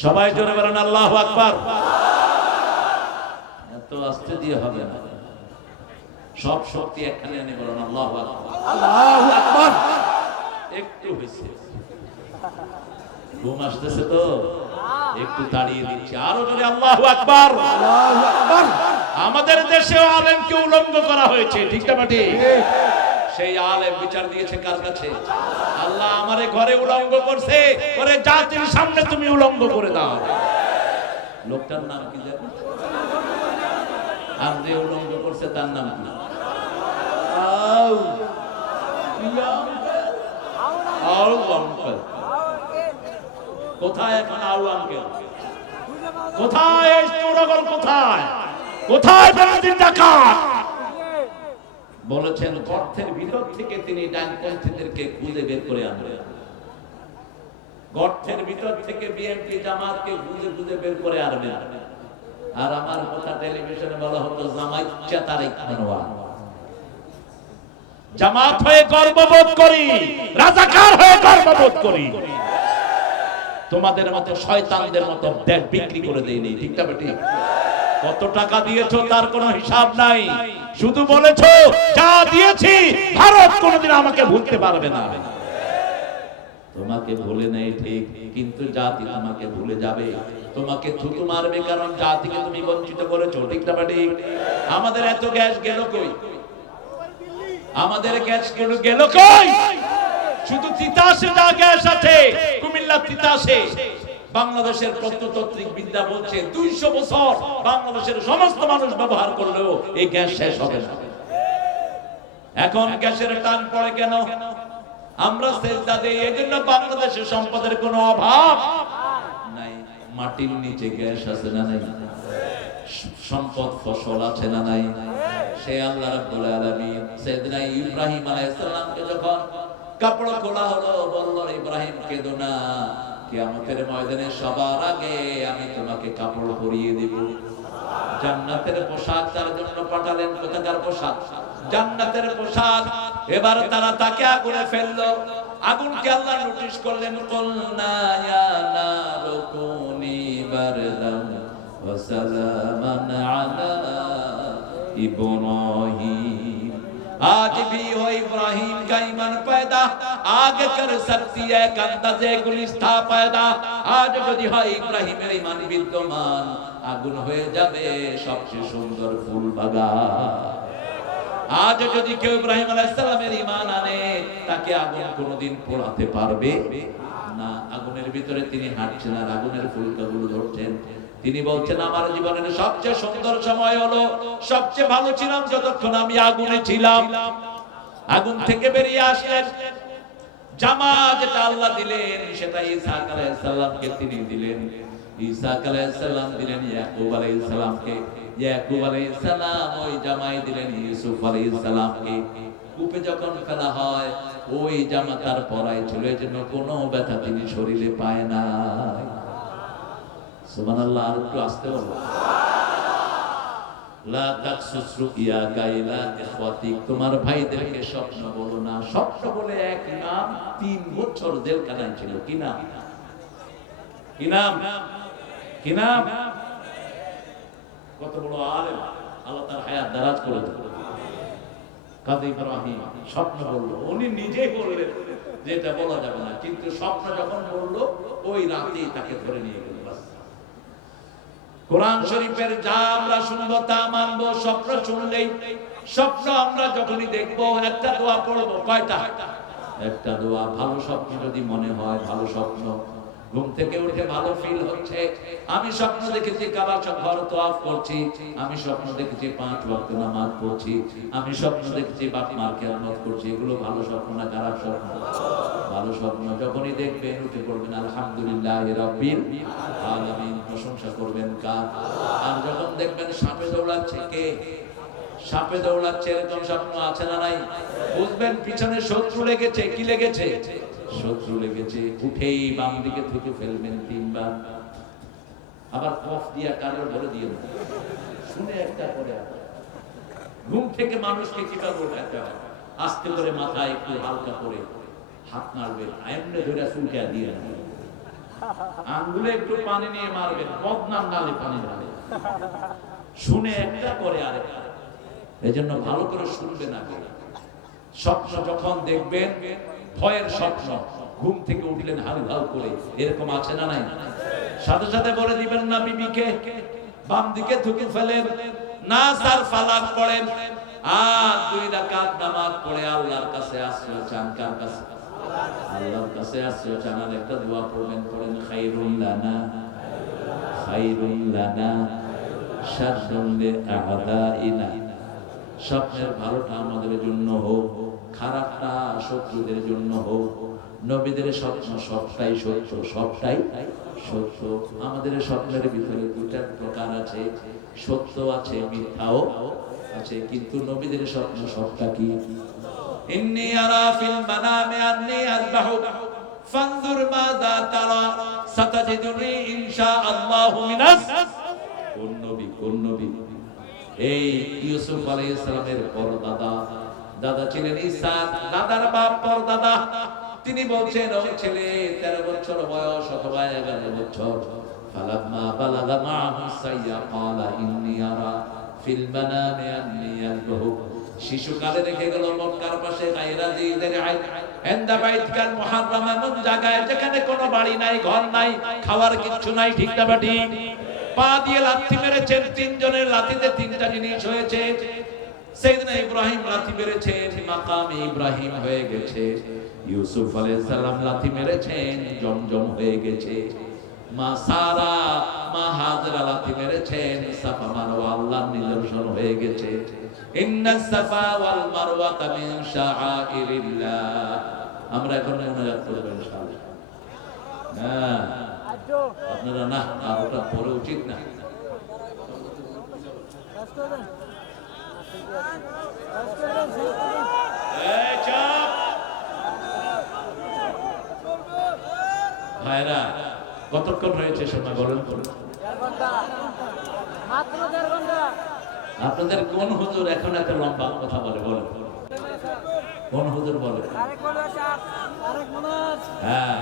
সবাই জোরে বলেন আল্লাহু আকবার। এত আস্তে দিয়ে হবে না, সব শক্তি একখানে এনে বলেন আল্লাহু আকবার। আল্লাহু আকবার। একটু হইছে, ঘুম আসতেছে তো একটু তাড়িয়ে দিচ্ছি, আরো জোরে আল্লাহু আকবার। আল্লাহু আকবার। আমাদের দেশেও আলেমকে উলঙ্গ করা হয়েছে, ঠিক না ঠিক? সেই আলেম বিচার দিয়েছে কার কাছে? আল্লাহ আমারে ঘরে উলঙ্গ করছে, ওরে জাতির সামনে তুমি উলঙ্গ করে দাও। লোকটার নাম কি জানেন? আর যে উলঙ্গ করছে তার নাম কি? কোথায় এখন আউ আঙ্কেল? কোথায় এই চোরগল? কোথায় কোথায় বেনাজির ডাকাত? বলেছেন গর্তের ভিতর থেকে তিনি ডানপন্থীদেরকে খুঁজে বের করে আনবেন। গর্তের ভিতর থেকে বিএনপি জামাতকে খুঁজে খুঁজে বের করে আনবেন। আর আমার কথা টেলিভিশনে বলা হতো জামাইচ্ছা তারিখ মানওয়া। জামাত হয়ে গর্ববোধ করি, রাজাকার হয়ে গর্ববোধ করি। তোমাদের মতো শয়তানদের মতো দেশ বিক্রি করে দেয়নি, ঠিক না ঠিক? কত টাকা দিয়েছো তার কোনো হিসাব নাই, শুধু বলেছো যা দিয়েছি ভারত কোনোদিন আমাকে ভুলতে পারবে না। তোমাকে ভুলে নেই ঠিক, কিন্তু জাতি তোমাকে ভুলে যাবে, তোমাকে থুতু মারবে, কারণ জাতিকে তুমি বঞ্চিত করেছো, ঠিক না ঠিক? আমাদের এত গ্যাস গেল কই? আমাদের গ্যাস গেল কই? শুধু তিতাসে যা গ্যাস আছে, কুমিল্লা তিতাসে, বাংলাদেশের প্রত্নতাত্ত্বিক বিদ্যা বলছে 200 বছর বাংলাদেশের সমস্ত মানুষ ব্যবহার করলেও এই গ্যাস শেষ হবে না। এখন গ্যাসের টান পড়ে কেন? আমরা সেজদা দেই, এজন্য বাংলাদেশের সম্পদের কোনো অভাব নাই। মাটির নিচে গ্যাস আছে না নাই? সম্পদ ফসল আছে না নাই? সে আল্লাহ রাব্বুল আলামিন সাইয়েদনা ইব্রাহিম আলাইহিস সালামকে যখন কাপড় খোলা হলো, বলল ইব্রাহিম কেঁদো না, কিয়ামতের ময়দানে সবার আগে আমি তোমাকে কাপড় পরিয়ে দেব। জান্নাতের পোশাক তার জন্য পাঠালেন। কোথাকার পোশাক? জান্নাতের পোশাক। এবার তারা তাকে আগুনে ফেললো। আগুনকে আল্লাহ নোটিশ করলেন, কুলনা ইয়া নারু কুনি বারদান ওয়া সালামান আলা ইব্রাহিম। आज भी हो इब्राहिम का ईमान पैदा, आगे कर सकती है एक अंदाजे गुलिस्ता पैदा। आज যদি হয় ইব্রাহিমের ঈমান বিদ্যমান, আগুন হয়ে যাবে সবচেয়ে সুন্দর ফুল বাগান। আজ যদি কেউ ইব্রাহিম আলাইহিস সালামের ঈমান আনে, তাকে আগুন কোনোদিন পোড়াতে পারবে না। আগুনের ভিতরে তিনি হাঁটছেন আর আগুনের ফুলকাগুলো ধরছেন। তিনি বলছেন আমার জীবনের সবচেয়ে সুন্দর সময় হলো, সবচেয়ে ভালো ছিলাম যতক্ষণ আমি আগুনে ছিলাম। আগুন থেকে বেরিয়ে আসলেন, জামা যেটা আল্লাহ দিলেন সেটা ঈসা আলাইহিস সালামকে তিনি দিলেন। ঈসা আলাইহিস সালাম দিলেন ইয়াকুব আলাইহিস সালামকে, ইয়াকুব আলাইহিস সালাম ওই জামাই দিলেন ইউসুফ আলাইহিস সালামকে। কূপে যখন ফেলা হয় ওই জামা তার পরায় ছিল, এজন্য কোনো ব্যথা তিনি শরীরে পায় না। সুবহানাল্লাহ। আর একটু আস্তে বলো। লা তাকসুস রুইয়াকা ইলা ইখওয়াতিক, তোমার ভাইদেরকে স্বপ্ন বলো না। স্বপ্ন বলে এক ইমাম 3 বছর জেলখানায় ছিল। কি নাম? কি নাম? কি নাম? কত বড় আলেম, আল্লাহ তার হায়াত দারাজ করে দিল। কাজী ইব্রাহিম স্বপ্ন বলল, উনি নিজেই বললেন যে এটা বলা যাবে না, কিন্তু স্বপ্ন যখন বলল ওই রাতেই তাকে ধরে নিয়ে গেল। কোরআন শরীফের যা আমরা শুনবো তা মানবো। স্বপ্ন শুনলেই, স্বপ্ন আমরা যখনই দেখবো একটা দোয়া পড়বো। কয়টা? একটা দোয়া। ভালো স্বপ্ন যদি মনে হয়, ভালো স্বপ্ন, ঘুম থেকে উঠে ভালো ফিল হচ্ছে, আমি স্বপ্ন দেখেছি কাবা ঘর তওয়াফ করছি, আমি স্বপ্ন দেখেছি 5 ওয়াক্ত নামাজ পড়ছি, আমি স্বপ্ন দেখেছি বাপ মার খেদমত করছি, এগুলো ভালো স্বপ্ন না খারাপ স্বপ্ন? ভালো স্বপ্ন। যখনই দেখবেন উঠে পড়বেন আলহামদুলিল্লাহি রাব্বিল আলামিন, প্রশংসা করবেন কার? আর যখন দেখবেন সাপে দৌড়াচ্ছে, কে সাপে দৌড়াচ্ছে, এরকম স্বপ্ন আছে না নাই? বুঝবেন পিছনে শত্রু লেগেছে। কি লেগেছে? শত্রু লেগেছে। উঠেই বাম দিকে থুতু ফেলবেন 3 বার। আবার কফ দিয়া কারো ভরে দিয়ে দেবেন। শুনে একটা করে ঘুম থেকে মানুষকে কিভাবে উঠাতে হয়, আস্তে করে মাথায় একটু হালকা করে হাত নাড়বেন, এমনি ধরে চুলকা দিয়ে আঙ্গুলে একটু পানি নিয়ে মারবেন, বদনাম নালে পানি ঢালে। শুনে একটা করে আরেকটা। এজন্য ভালো করে শুনবেন আগে। স্বপ্ন যখন দেখবেন, ভয়ের স্বপ্ন, ঘুম থেকে উঠলেন হাল হাল করে, এরকম আছে না নাই? সাথে সাথে বলে দিবেন না বিবিকে, বাম দিকে থুতু ফেলেন, নাস আর ফালাক পড়েন, আর 2 রাকাত নামাজ পড়ে আল্লাহর কাছে আশ্রয় চান। কার কাছে? আল্লাহর কাছে আশ্রয় চান। আর একটা দোয়া পড়বেন, পড়েন খায়রুল লানা, খায়রুল লানা শাররুল লিআদাইনা। স্বপ্নের ভালোটা আমাদের জন্য হোক, খারাপটা শত্রুদের জন্য হোক। নবীদের স্বপ্ন সবটাই সত্য, সবটাই সত্য। আমাদের স্বপ্নের ভিতরে 2টা প্রকার আছে, সত্য আছে, মিথ্যাও আছে। কিন্তু নবীদের স্বপ্ন সবটা কি? ইন্নী আরা ফিল মানামি আন্নী আযবাহুক ফানজুর মাযা তারা সাতাজিদুনি ইনশাআল্লাহু মিনাস। কোন নবী? কোন নবী? এই ইউসুফ আলাইহিস সালামের পরদাদা, দাদা ছিলেন ইসহাক, দাদার বাপ পরদাদা। তিনি বলছেন, ও ছেলে 13 বছর বয়স অথবা 11 বছর, ফালাম্মা বালাগা মাহু সাইয়া ক্বালা ইন্নী আরা ফিল মানামি আন্নী আযবাহুক। শিশুকালে রেখে গেল মক্কার পাশে গায়রা যিদের আইন ইনদা বাইতকাল মুহাররামা, এমন জায়গায় যেখানে কোনো বাড়ি নাই, ঘর নাই, খাওয়ার কিছু নাই। ঠিক না বাটি? পা দিয়ে লাথি মেরেছেন, 3 জনের লাথিতে 3টা জিনিস হয়েছে। সাইয়েদনা ইব্রাহিম লাথি মেরেছেন, মাকামে ইব্রাহিম হয়ে গেছে। ইউসুফ আলাইহিস সালাম লাথি মেরেছেন, জমজম হয়ে গেছে। মা সারা, মা হাজরা লাথি মেরেছেন, সাফা মারওয়া আল্লাহর নিদর্শন হয়ে গেছে। ইন্নাস সাফা ওয়াল মারওয়াতা মিন শাআইরিল্লাহ। আমরা এখন মুনাজাত করব ইনশাআল্লাহ। হ্যাঁ, আপনারা না, আর ওটা পরে উচিত না। ভাইরা, কতক্ষণ হয়েছে সময় বলেন? আপনাদের কোন হুজুর এখন এত লম্বা কথা বলে? বলেন কোন হুজুর বলে? হ্যাঁ,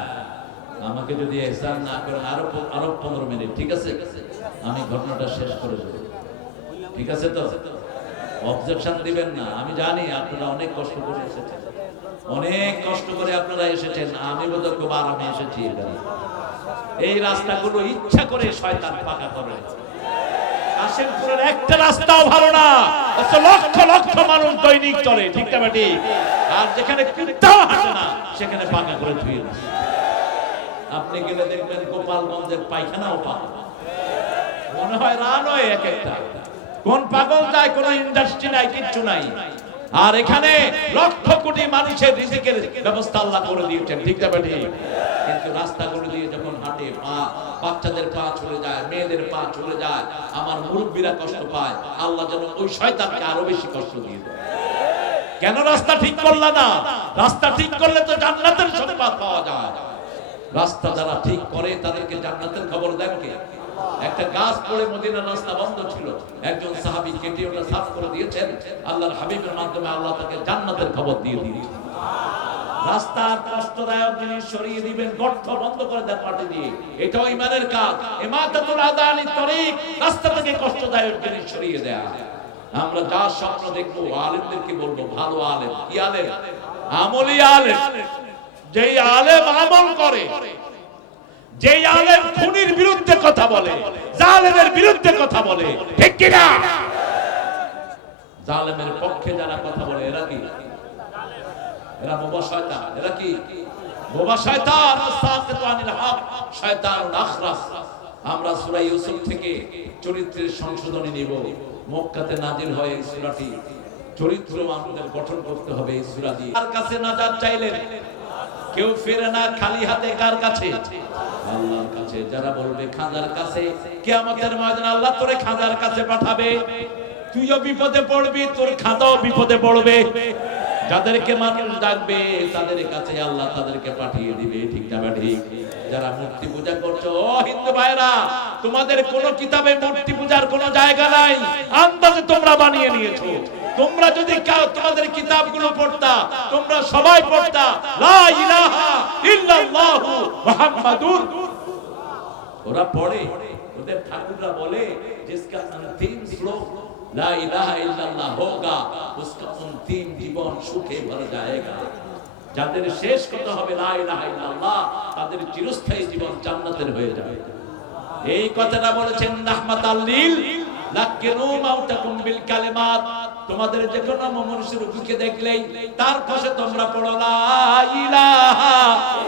আমাকে যদি এহসান না করেন আরো 15 মিনিট, ঠিক আছে? আমি ঘটনাটা শেষ করে দেব, ঠিক আছে তো? অবজেকশন দিবেন না। আমি জানি আপনারা অনেক কষ্ট করে এসেছেন, অনেক কষ্ট করে আপনারা এসেছেন। আমি বোধহয় খুব আরামে এসেছি। এই রাস্তাগুলো ইচ্ছা করে শয়তান পাকা করে। কাশিমপুরের একটা রাস্তাও ভালো না, লক্ষ লক্ষ মানুষ দৈনিক চলে, ঠিক না বেটি? আর যেখানে কুত্তাও হাঁটে না সেখানে পাকা করে ধুয়ে দিচ্ছে। আপনি গেলে দেখবেন গোপালগঞ্জের পায়খানাও পাবেন, মনে হয় রানওয়ে এক একটা। কোন পাগল যায়, কোন ইন্ডাস্ট্রি নাই, কিচ্ছু নাই। আর এখানে লক্ষ কোটি মানুষের রিজিকের ব্যবস্থা আল্লাহ করে দিয়েছেন, ঠিক না ঠিক? কিন্তু রাস্তাগুলো দিয়ে যখন হাঁটে, বাচ্চাদের পা চলে যায়, মেয়েদের পা চলে যায়, আমার মুরব্বীরা কষ্ট পায়, আল্লাহ যেন ওই শয়তানকে আরো বেশি কষ্ট দিয়ে দেয়। কেন রাস্তা ঠিক করলা না? রাস্তা ঠিক করলে তো জান্নাতের সংবাদ পাওয়া যায়। রাস্তা যারা ঠিক করে তাদেরকে জান্নাতের খবর দেন কে? একটা গাছ পড়ে মদিনার রাস্তা বন্ধ ছিল, একজন সাহাবী কেটে ওটা সাফ করে দিয়েছেন, আল্লাহর হাবিবের মাধ্যমে আল্লাহ তাকে জান্নাতের খবর দিয়ে দিয়েছেন। রাস্তার কষ্টদায়ক জিনিস সরিয়ে দিবেন, গর্ত বন্ধ করে দেন মাটি দিয়ে, এটাও ঈমানের কাজ। ইমাতাতুল আযানি তরিক, রাস্তা থেকে কষ্টদায়ক জিনিস সরিয়ে দেয়া। আমরা যা স্বপ্ন দেখবো, আলেমদেরকে বলবো ভালো আলেম। কি আলেম? আমলি আলেম। যেই আলেম আমল করে, যেই আলেম খুনির বিরুদ্ধে কথা বলে, জালেমের বিরুদ্ধে কথা বলে, ঠিক কি না? জালেমের পক্ষে যারা কথা বলে এরা কি? এরা বোবা শয়তান। এরা কি? বোবা শয়তান। সাকিতু আনিল হক, শয়তানুল আখরাস। আমরা সূরা ইউসুফ থেকে চরিত্রের সংশোধনী নিব। মক্কাতে নাজিল হয় এই সূরাটি। চরিত্র আমাদের গঠন করতে হবে এই সূরা দিয়ে। কার কাছে নাজাত চাইলেন? কেউ ফিরে না খালি হাতে। কার কাছে? আল্লাহর কাছে। যারা বলবে খাজার কাছে, কিয়ামতের ময়দানে আল্লাহ তোরে খাজার কাছে পাঠাবে, তুইও বিপদে পড়বি, তোর খাজাও বিপদে পড়বে। যাদেরকে মানুষ ডাকবে তাদের কাছে আল্লাহ তাদেরকে পাঠিয়ে দিবে, ঠিক না ঠিক? যারা মূর্তি পূজা করছো, ও হিন্দু ভাইরা, তোমাদের কোন কিতাবে মূর্তি পূজার কোন জায়গা নাই, আন্দাজে তোমরা বানিয়ে নিয়েছো। তোমরা যদি তোমাদের কিতাবগুলো পড়তা, তোমরা সবাই পড়তা লা ইলাহা ইল্লাল্লাহু মুহাম্মাদুর। ওরা পড়ে, ওদের ঠাকুররা বলে जिसका अंतिम श्लोक ला इलाहा इल्लल्लाह होगा उसका अंतिम जीवन सुखे भर जाएगा। যাদের শেষ কথা হবে লা ইলাহা ইল্লাল্লাহ, তাদের চিরস্থায়ী জীবন জান্নাতের হয়ে যাবে। এই কথাটা বলেছেন রাহমাতাল লিল লাকিনু মাউতাকুম বিল কালিমাত। তোমাদের যে কোনো মনুষ্যের রূপকে দেখলেই তার পাশে তোমরা পড়ো লা ইলাহা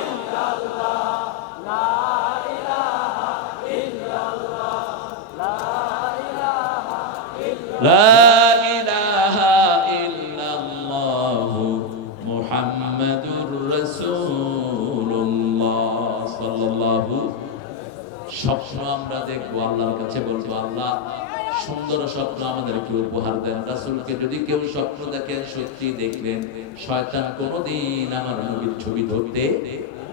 ইল্লাল্লাহ, লা ইলাহা ইল্লাল্লাহ, লা ইলাহা ইল্লাল্লাহু মুহাম্মাদুর রাসূলুল্লাহ সাল্লাল্লাহু। স্বপ্ন আমরা দেখবো, আল্লাহর কাছে বলবো আল্লাহ সুন্দর স্বপ্ন আমাদেরকে উপহার দেন। রাসূলকে যদি কেউ স্বপ্ন দেখেন, সত্যি দেখলেন, শয়তান কোনোদিন আমার নবীর ছবি ধরতে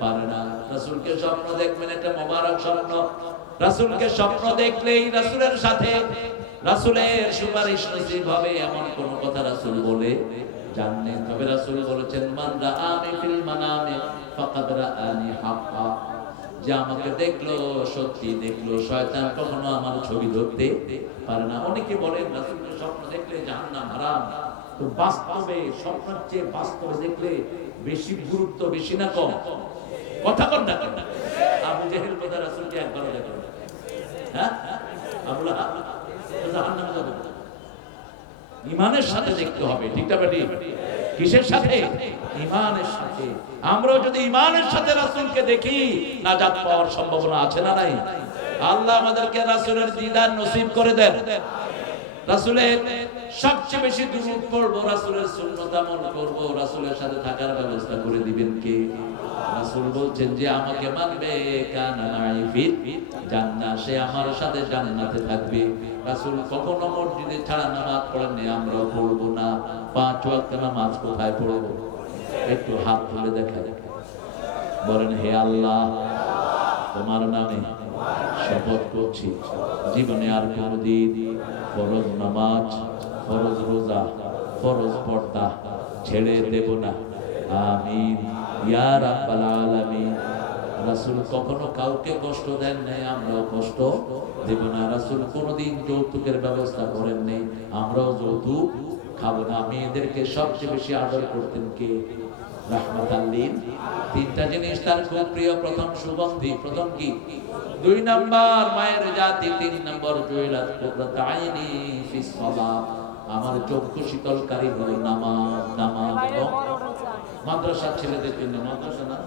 পারে না। রাসূলকে স্বপ্ন দেখবেন, এটা মোবারক স্বপ্ন। রাসূলকে স্বপ্ন দেখলেই রাসূলের সাথে রাসূলের সুপারিশ নসিব হবে, এমন কোন কথা রাসূল বলে জানেন? তবে রাসূল বলেছেন মান রাআনি ফিল মানামে ফাকাদ রাআনি হাক্কা। যে আমাকে দেখলো, সত্যি দেখলো, শয়তান কখনো আমার ছবি ধরতে পারে না। অনেকে বলেন রাসূলকে স্বপ্ন দেখলে জাহান্নাম হারাম। তো বাস্তবে স্বপ্নের চেয়ে বাস্তবে দেখলে বেশি গুরুত্ব, বেশি না কম? কথা কন না কেন? আবু জেহেল কথা রাসূলকে একবার দেখলো, হ্যাঁ আবু লাহাব জাহান্নামে যাবে। ঈমানের সাথে দেখতে হবে, ঠিক না বেটি? কিসের সাথে? ঈমানের সাথে। আমরাও যদি ঈমানের সাথে রাসূলকে দেখি, নাজাত পাওয়ার সম্ভাবনা আছে না নাই? আল্লাহ আমাদেরকে রাসূলের দিদার নসিব করে দেন। রাসূলের সবচেয়ে বেশি দুরূদ পড়বো, রাসূলের সুন্নাত আমল করব, রাসূলের সাথে থাকার ব্যবস্থা করে দিবেন কে? রাসূল বলছেন যে আমাকে মানবে কানা মাই ফিল জান্নাহ, সে আমার সাথে জান্নাতে থাকবে। রাসূল কখনো মসজিদে ছাড়া নামাজ পড়েননি, আমরাও পড়বো না। 5 ওয়াক্ত নামাজ কোথায় পড়বো? একটু হাত তুলে দেখান, বলেন হে আল্লাহ তোমার নামে শপথ করছি, জীবনে আর কোনদিন ফরজ নামাজ, ফরজ রোজা, ফরজ পর্দা ছেড়ে দেব না। আমিন ইয়া রাব্বাল আলামিন। রাসূল কখনো কাউকে কষ্ট দেন নাই, আমরাও কষ্ট দেব না। রাসূল কোনদিন যৌতুকের ব্যবস্থা করেন নাই, আমরাও যৌতুক খাবো না। মেয়েদেরকে সবচেয়ে বেশি আদর করতেন কে? রাহমাতাল লিল। 3টা জিনিস তার খুব প্রিয়। প্রথম সুগন্ধি, প্রথম কি? 2 নাম্বার মায়ের জাতি, 3 নাম্বার জুইলাত কুররাত আইনি ফিস সালাত, আমার চক্ষু শীতলকারী হলো নামাজ। নামাজ মাদ্রাসা ছেলেদের জন্য, মাদ্রাসা না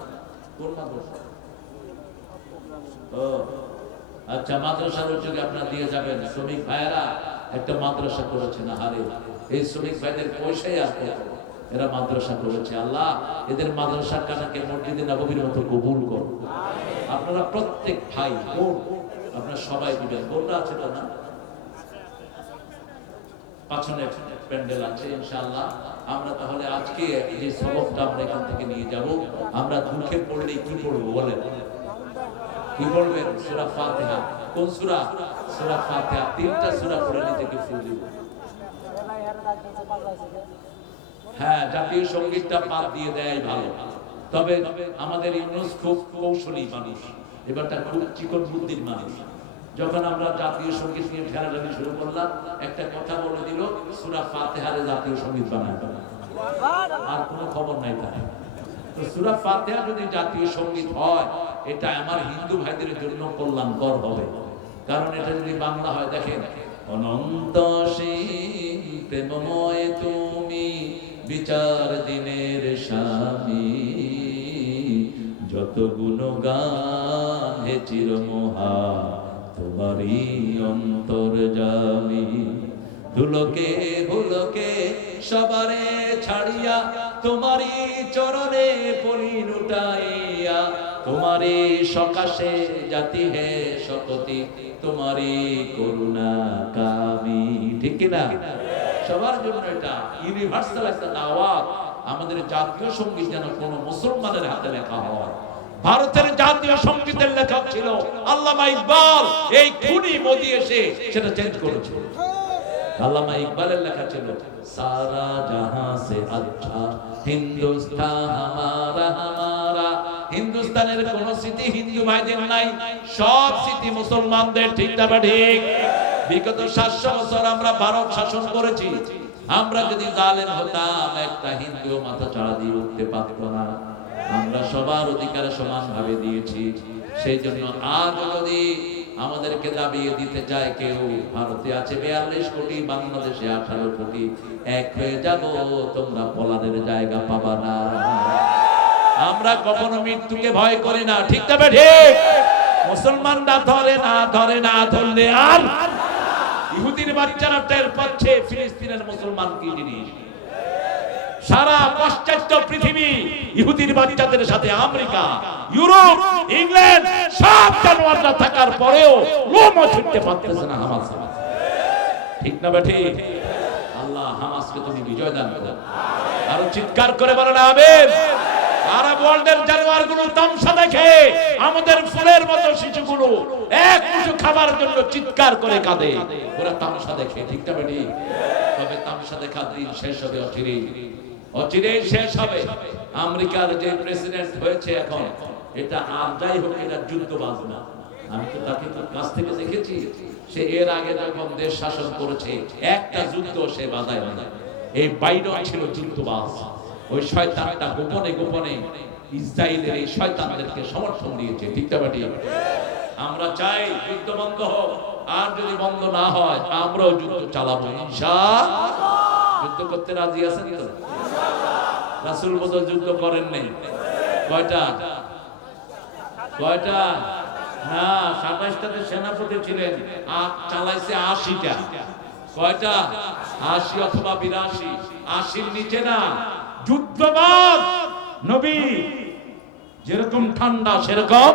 কোন মাদ্রাসা? ও আচ্ছা, মাদ্রাসার উদ্যোগে আপনারা দিয়ে যাবেন। শ্রমিক ভাইয়েরা একটা মাদ্রাসা করেছে না হারে, এই শ্রমিক ভাইদের পয়সাই আসবে, এরা মাদ্রাসা করেছে। আল্লাহ এদের মাদ্রাসার কানাকে মসজিদে নববীর মতো কবুল করুন। আপনারা প্রত্যেক ভাই বোন আপনারা সবাই দিবেন। বোনরা আছে তো না? পাছনে প্যান্ডেল আছে ইনশাআল্লাহ। আমরা তাহলে আজকে যে সবকটা আমরা এখান থেকে নিয়ে যাব, আমরা দুঃখে পড়লে কি পড়বো বলেন? কি বলবেন? সূরা ফাতিহা। কোন সূরা? সূরা ফাতিহা। তিনটা সূরা পড়ে নিজেকে ফুল দিব। হ্যাঁ, জাতীয় সঙ্গীতটা বাদ দিয়ে দেয় ভালো। তবে আমাদের ইউনুস খুব কৌশলী মানুষ, এবারটা খুব চিকন বুদ্ধির মানুষ। যখন আমরা জাতীয় সঙ্গীত নিয়ে ঠেলাঠেলি শুরু করলাম, একটা কথা বলে দিল, সূরা ফাতিহারে জাতীয় সঙ্গীত বানায় দেবে, আর কোনো খবর নাই তার। তো সূরা ফাতিহা যদি জাতীয় সঙ্গীত হয়, এটা আমার হিন্দু ভাইদের জন্য কল্যাণকর হবে। কারণ এটা যদি বাংলা হয়, দেখেন, অনন্ত সীম প্রেমময় তুমি বিচার দিনের স্বামী, যত গুণগান হে চিরমোহা তোমারই অন্তর্যামী, ধুলোকে ভুলোকে সবারে ছাড়িয়া তোমারই চরণে পলি লুটাইয়া, তোমারই সকাশে জাতি হে শপতি তোমারই করুণা কামি। ঠিক কিনা? সবার জন্য এটা ইউনিভার্সাল একটা দাওয়াত। আমাদের জাতীয় সঙ্গীত যেন কোন মুসলমানের হাতে লেখা হয়। ভারতের জাতীয় সঙ্গীতের লেখক ছিল আল্লামা ইকবাল, এই খুনি মোদি এসে সেটা চেঞ্জ করেছে। আল্লামা ইকবালের লেখা ছিল, সারা জাহাঁ সে আচ্ছা হিন্দুস্তান হামারা হামারা। হিন্দুস্তানের কোন স্মৃতি হিন্দু ভাইদের নাই, সব স্মৃতি মুসলমানদের। ঠিক না ঠিক? বিগত 700 বছর আমরা ভারত শাসন করেছি। আমরা যদি জালেম হতাম, একটা হিন্দু মাথা চাড়া দিয়ে উঠতে পারত না। আমরা সবার অধিকার সমানভাবে দিয়েছি। সেই জন্য আজ যদি আমাদেরকে দাবিয়ে দিতে চায় কেউ, ভারতে আছে 42 কোটি, বাংলাদেশে 18 কোটি, এক হয়ে যাব, তোমরা পলাদের জায়গা পাবা না। আমরা কখনো মৃত্যুকে ভয় করি না। ঠিক তবে ঠিক? মুসলমানরা ধরে না, ধরলে আর ইহুদির বাচ্চারা টের পাচ্ছে ফিলিস্তিনের মুসলমান কি জিনিস। সারা পাশ্চাত্য পৃথিবী ইহুদির বাচ্চাদের সাথে আমেরিকা, ইউরোপ, ইংল্যান্ড সব জানোয়াররা থাকার পরেও লোমও ছুটতে পারতেছে না হামাস। ঠিক না বেঠি? আল্লাহ হামাসকে তুমি বিজয় দান করো। আর চিৎকার করে বলেন আমিন। আরব ওয়ার্ল্ডের জানোয়ারগুলো তামসা দেখে আমাদের ফুলের মতো শিশুগুলো এক মুঠো খাবার জন্য চিৎকার করে কাঁদে, ওরা তামসা দেখে। ঠিক না বেঠি? তবে তামসা দেখার দিন শেষ হবে, অচিরেই শেষ হবে। আমেরিকার যে প্রেসিডেন্ট হয়েছে এখন, এটা আর যাই হোক, এটা যুদ্ধবাজ না। আমি তো তাকে কাছ থেকে দেখেছি, সে এর আগে যখন দেশ শাসন করেছে একটা যুদ্ধ সে বাধায় না। এই বাইডেন ছিল যুদ্ধবাজ। ওই শয়তানটা গোপনে গোপনে ইসরায়েলের এই শয়তানদেরকে সমর্থন দিয়েছে। ঠিক না ঠিক? আমরা চাই যুদ্ধ বন্ধ হোক, আর যদি বন্ধ না হয় আমরাও যুদ্ধ চালাবো ইনশাআল্লাহ। যুদ্ধ করতে রাজি আছেন তো? রাসূল বদল যুদ্ধ করেন নাই। কয়টা? না, 27টাতে সেনাপতি ছিলেন, চালাইছে 80টা। কয়টা? 80 অথবা 82। 80-র নিচে না। যুদ্ধবাদ নবী যেরকম ঠান্ডা সেরকম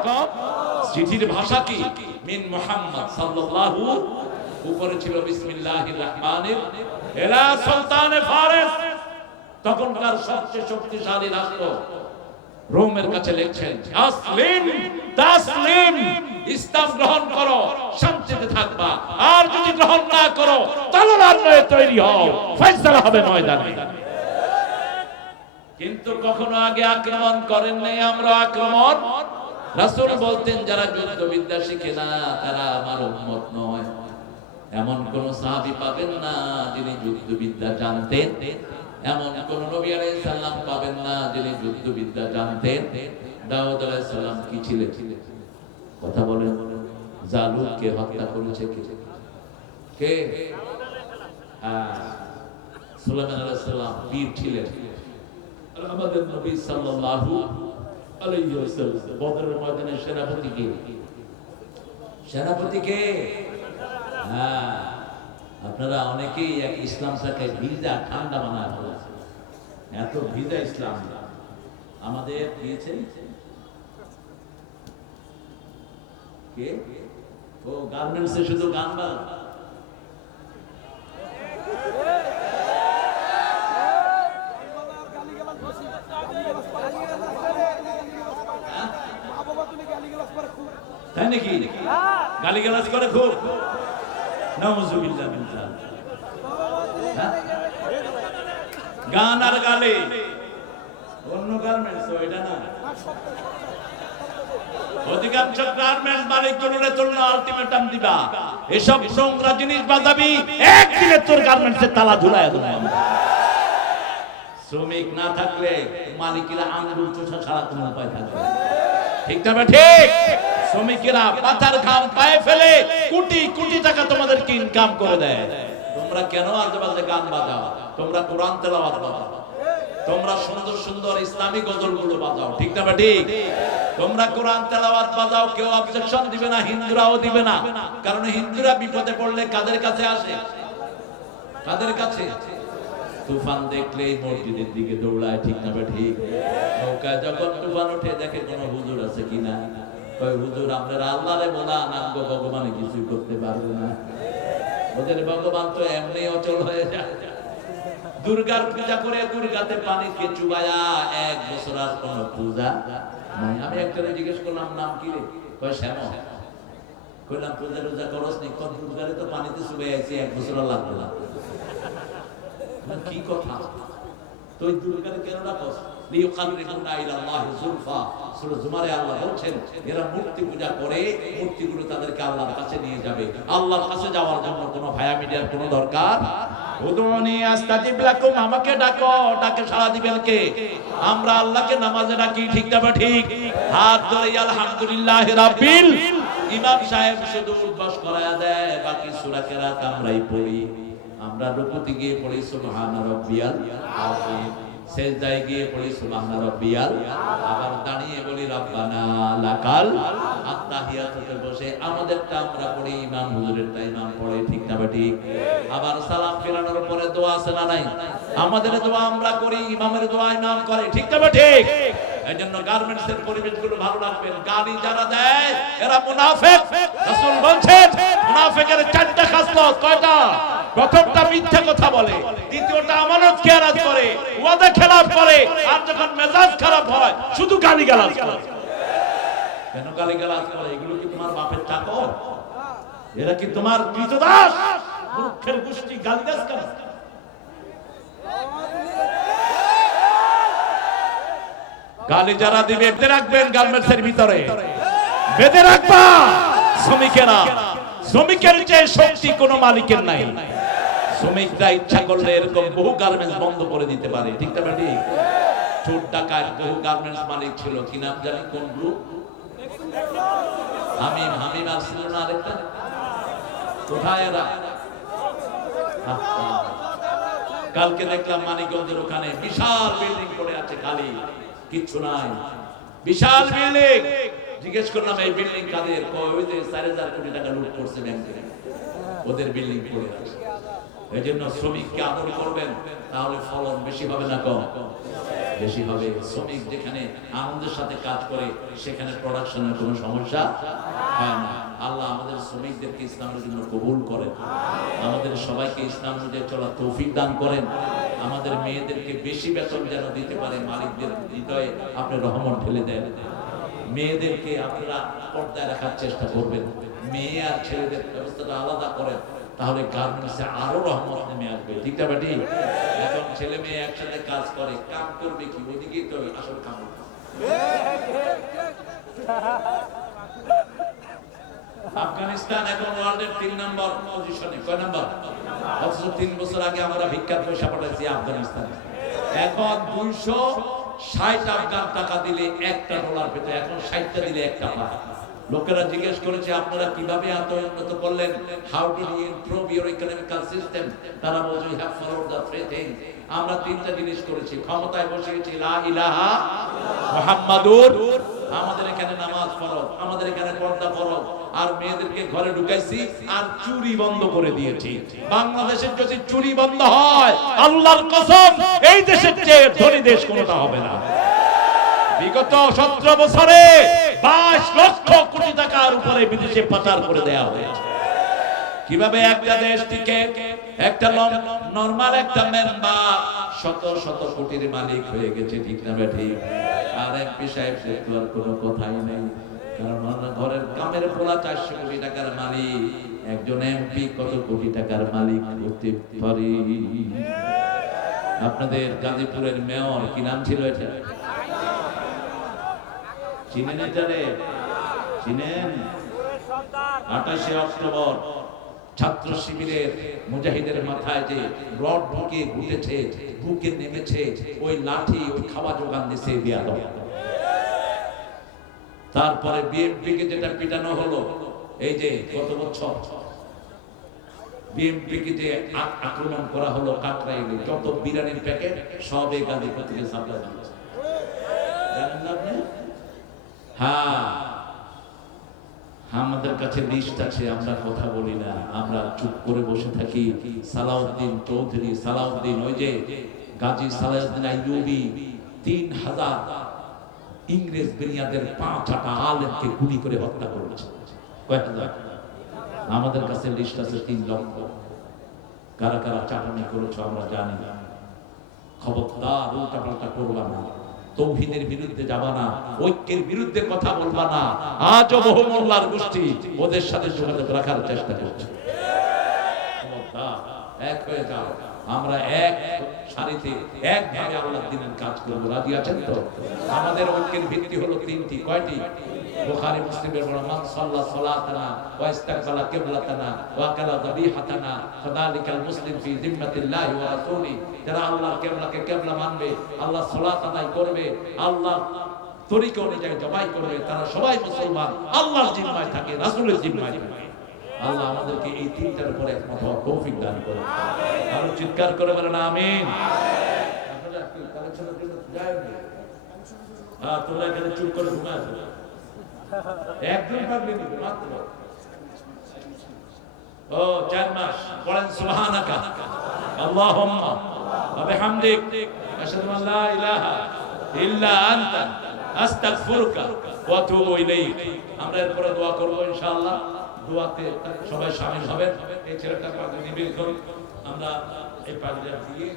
চিঠির ভাষা কি? মিন মুহাম্মদ সাল্লাল্লাহু, উপরে ছিল বিসমিল্লাহির রহমানির ইলা সুলতানে ফারিস। তখনকার সবচেয়ে শক্তিশালী রাষ্ট্র রোমের কাছে লিখছেন, আসলিম তাসলিম, ইসলাম গ্রহণ করো, শান্তিতে থাকবা। আর যদি গ্রহণ না করো, তলোয়ার নিয়ে তৈরি হও, ফয়সালা হবে ময়দানে। কিন্তু কখনো আগে আক্রমণ করেন নাই, আমরা আক্রমণ। রাসূল বলতেন, যারা যুদ্ধবিদ্যা শিখে না তারা আমার উম্মত নয়। এমন কোন সাহাবী পাবেন না যিনি যুদ্ধবিদ্যা জানতেন, এমন কোন নবী আলাইহিস সালাম পাবেন না যিনি যুদ্ধবিদ্যা জানতেন। দাউদ আলাইহিস সালাম কি ছিলেন? কথা বলেন। জালুতকে হত্যা করেছে কে? সুলাইমান আলাইহিস সালাম বীর ছিলেন। আর আমাদের নবী সাল্লাল্লাহু আলাইহি ওয়াসাল্লাম বদরের ময়দানে সেনাপতি কে? সেনাপতিকে? হ্যাঁ, আপনারা অনেকেই এক ইসলামটাকে ভিজা ঠান্ডা বানায় ফেলেছে। এত ভিজা ইসলাম আমাদের দিয়েছে কে? ও গার্মেন্টসে শুধু গান বাজে। তাই নাকি? গালিগালাজ করে খুব? নাউজুবিল্লাহ মিন যালিক। গান আর গালি অন্য গার্মেন্টস, এটা না। অধিকাংশ গার্মেন্টস মালিক তোর আলটিমেটাম দিবা, এসব নোংরা জিনিস বাজাবি, একদিনে তোর গার্মেন্টসের তালা ঝুলাইয়া দেব। শ্রমিক না থাকলে মালিকেরা আঙ্গুল চোষা ছাড়া কোনো উপায় থাকবে না। ঠিক না? ঠিক। শ্রমিকেরা মাথার ঘাম পায়ে ফেলে কোটি কোটি টাকা তোমাদেরকে ইনকাম করে দেয়। তোমরা কেন আজেবাজে গান বাজাও? তোমরা কোরআন তেলাওয়াত বাজাও, তোমরা সুন্দর সুন্দর ইসলামী গজলগুলো বাজাও। ঠিক না? ঠিক। তোমরা কোরআন তেলাওয়াত বাজাও, কেউ অবজেকশন দিবে না, হিন্দুরাও দিবে না। কারণ হিন্দুরা বিপদে পড়লে কাদের কাছে আসে? কাদের কাছে? তুফান দেখলেই মসজিদের দিকে দৌড়ায়। ঠিক না? ঠিক। নৌকা যখন তুফান উঠে দেখে কোনো হুজুর আছে কিনা, কয় হুজুর আপনারা আল্লাহরে বলা নাঙ্গ ভগবানে কিছুই করতে পারবে না, ওদের ভগবান তো এমনি অচল হয়ে যায়। দুর্গার পূজা করে দুর্গাতে পানিকে চুবায়া 1 বছর আর কোন পূজা নাই। আমি একজনে জিজ্ঞেস করলাম নাম কি রে? কয় শ্যামল। কইলাম পূজা রোজা করস নি? কোন দুর্গারে তো পানিতে চুবাই আইছে 1 বছর আর লাগবে না। কি কথা? তুই দুর্গারে কেন ডাকস? লিয়ুকাররিবুনা ইলাল্লাহি যুলফা। সূরা জুমারে আল্লাহ বলেন এরা মূর্তি পূজা করে, মূর্তিগুলো তাদেরকে আল্লাহর কাছে নিয়ে যাবে। আল্লাহর কাছে যাওয়ার জন্য কোনো ভায়া মিডিয়ার কোনো দরকার? উদুনি আস্তাজিব লাকুম, আমাকে ডাকো, ডাকে সাড়া দিবেন কে? আমরা আল্লাহকে নামাজে ডাকি। ঠিক না? ঠিক। হাত ধরে আলহামদুলিল্লাহি রাব্বিল। ইমাম সাহেব শুধু উদ্বাস করায়া দেয়, বাকি সূরা কেরাত আমরাই পড়ি। আমরা রুকুতে গিয়ে পড়ি সুবহান রাব্বিয়াল আযীম, সেজদায় গিয়ে পড়ি সুবহান রাব্বিয়াল, আবার দাঁড়িয়ে বলি রব্বানা লাকাল। আত্তাহিয়াতুতে বসে আমাদেরটা আমরা পড়ি, ইমাম হুজুরেরটা ইমাম পড়ে। ঠিক না? ঠিক। আবার সালাম ফেরানোর পরে দোয়া আছে না নাই? আমাদের দোয়া আমরা করি, ইমামের দোয়া ইমাম করে। ঠিক না? ঠিক। এইজন্য গার্মেন্টসের পরিবেশগুলো ভালো রাখবেন। গালি যারা দেয় এরা মুনাফিক। রাসূল বলেন মুনাফিকের 4টা খাসলত। কয়টা? প্রথমটা মিথ্যা কথা বলে, দ্বিতীয়টা আমানত খেয়ানত করে, ওয়াদা খেলাফ করে, আর যখন মেজাজ খারাপ হয় শুধু গালিগালাজ করে। কেন গালিগালাজ করে? এগুলো কি তোমার বাপের চাকর? এরা কি তোমার কৃতদাস? মূর্খের গোষ্ঠী গালিগালাজ করে। গালি যারা দিবে বেঁধে রাখবেন গার্মেন্টসের ভিতরে, বেঁধে রাখবা। শ্রমিকেরা, শ্রমিকের চেয়ে শক্তি কোনো মালিকের নাই। শ্রমিকরা ইচ্ছা করলে এরকম বহু গার্মেন্টস বন্ধ করে দিতে পারে। ঠিক না? ঠিক। চোর ডাকাত বহু গার্মেন্টস মালিক ছিল, কি নাম জানি? কোন গ্রুপ? হামিম। হামিম আর ছিল না আরেকটা? কোথায় এরা? কালকে দেখলাম মানিকগঞ্জের ওখানে বিশাল বিল্ডিং পড়ে আছে, খালি, কিচ্ছু নাই। বিশাল বিল্ডিং। জিজ্ঞেস করলাম এই বিল্ডিং কাদের? ওই যে 4000 কোটি টাকা লুট করছে ব্যাংকে, ওদের বিল্ডিং পড়ে আছে। এই জন্য শ্রমিককে আদর করবেন, তাহলে ফলন বেশি হবে না কম? বেশি হবে। শ্রমিক যেখানে আনন্দের সাথে কাজ করে সেখানে প্রোডাকশনের কোনো সমস্যা হয় না। আল্লাহ আমাদের শ্রমিকদেরকে ইসলামের জন্য কবুল করেন, আমাদের সবাইকে ইসলাম অনুযায়ী চলার তৌফিক দান করেন। আমাদের মেয়েদেরকে বেশি বেতন যেন দিতে পারে, মালিকদের হৃদয়ে আপনি রহমত ঢেলে দেন। মেয়েদেরকে আপনারা পর্দায় রাখার চেষ্টা করবেন। মেয়ে আর ছেলেদের ব্যবস্থাটা আলাদা করেন, তাহলে গার্মেন্টসে আরো রহমত নেমে আসবে। ঠিক না? ঠিক। এখন ছেলে মেয়ে একসাথে কাজ করে, কাম করবে কি? ওদিকেই তো আসল কাম। আফগানিস্তান এখন ওয়ার্ল্ডের 3 নম্বর পজিশনে। কয় নম্বর? অথচ 3 বছর আগে আমরা ভিক্ষার পয়সা পাঠাইছি আফগানিস্তানে। এখন 260 আফগান টাকা দিলে $1 পেত, এখন 60টা দিলে $1। লোকেরা জিজ্ঞেস করেছে আপনারা কিভাবে এত উন্নত করলেন? How do you improve your economical system? তারা বলছে we have followed the 3 things. আমরা 3টা জিনিস করেছি। ক্ষমতায় বসিয়েছি লা ইলাহা মুহাম্মাদুর, আমাদের এখানে নামাজ ফরজ, আমাদের এখানে পর্দা ফরজ, আর মেয়েদেরকে ঘরে ঢুকাইছি আর চুরি বন্ধ করে দিয়েছি। বাংলাদেশের যদি চুরি বন্ধ হয়, আল্লাহর কসম এই দেশের চেয়ে ধনী দেশ কোনটা হবে না। বিগত 17 বছরে 22 লক্ষ কোটি টাকার উপরে বিদেশে পাচার করে দেওয়া হয়েছে। কিভাবে একটা দেশ থেকে একটা নরমাল একটা মেম্বার শত শত কোটির মালিক হয়ে গেছে, ঠিক না ঠিক? আর এমপি সাহেব তো আর কোনো কথাই নেই, কারণ ঘরের কামের পোলা 400 কোটি টাকার মালিক। একজন এমপি কত কোটি টাকার মালিক হতে পারে? আপনাদের গাজীপুরের মেয়র কি নাম ছিল এটা? চিনেন এটারে? চিনেন? 28 অক্টোবর ছাত্র শিবিরের মুজাহিদের মাথায় যে রড ঢুকে ঘুরেছে, বুকে নেমেছে, ওই লাঠি ওই খাওয়া জোগান দিছে বিয়াদব। তারপরে বিএনপি কে যেটা পিটানো হলো, এই যে গত বছর বিএনপি কে যে আক্রমণ করা হলো কাকরাইলে, যত বিরানির প্যাকেট সব এই গাজীপুর থেকে সাপ্লাই দিয়েছে। জানেন না আপনি? হ্যাঁ, আমাদের কাছে লিস্ট আছে, আমরা কথা বলি না, আমরা চুপ করে বসে থাকি। সালাউদ্দিন চৌধুরী, সালাউদ্দিন ওই যে গাজী সালাউদ্দিন আইয়ুবী 3000 ইংরেজ বেনিয়াদের 5-8 আলেমকে গুলি করে হত্যা করেছে। কয় হাজার? আমাদের কাছে লিস্ট আছে 3 লক্ষ। কারা কারা চাটানি করেছে আমরা জানি। খবরদার উল্টাপাল্টা করবা না, তৌহিদের বিরুদ্ধে যাবা না, ঐক্যের বিরুদ্ধে কথা বলবা না। আজও বহু মোল্লার গোষ্ঠী ওদের সাথে যোগাযোগ রাখার চেষ্টা করছে। এক হয়ে যাও, আমরা এক সারিতে একভাবে আল্লাহর দ্বীনের কাজ করব। রাজি আছেন তো? আমাদের ঐক্যের ভিত্তি হলো 3টি। কয়টি? বুখারী মুসলিমের বড় মান সাল্লা সালাতানা ওয়া ইস্তাকবালা কিবলাতানা ওয়া কালা যাবিহাতানা ফাযালিকাল মুসলিম ফি জিম্মাতিল্লাহি ওয়া রাসূলি। যারা আল্লাহর কিবলাকে কিবলা মানবে, আল্লাহ সালাত আদায় করবে, আল্লাহ তরিকা অনুযায়ী জবাই করবে, তারা সবাই মুসলমান, আল্লাহর জিম্মায় থাকে, রাসূলের জিম্মায় থাকে। আল্লাহ আমাদেরকে এই 3টার উপর একমত হওয়ার তৌফিক দান করুন। আরো চিৎকার করে বলেন আমিন। আপনারা কি কালেকশনের জন্য যায় না? হ্যাঁ, তোমরা এখানে চুপ করে ঘুমায় আছো। একজন পাগলি নিবে মাত্র। ও 4 মাস পড়েন সুবহানাকা আল্লাহুম্মা ওয়া বিহামদিক আশহাদু আল লা ইলাহা ইল্লা আনতা আস্তাগফিরুকা ওয়া আতুবু ইলাইক। আমরা এরপরে দোয়া করব ইনশাআল্লাহ। দোয়াতে সবাই শামিল হবেন। এই ছেলেটা পাগলি নিবে, আমরা এই পাগলি দিয়ে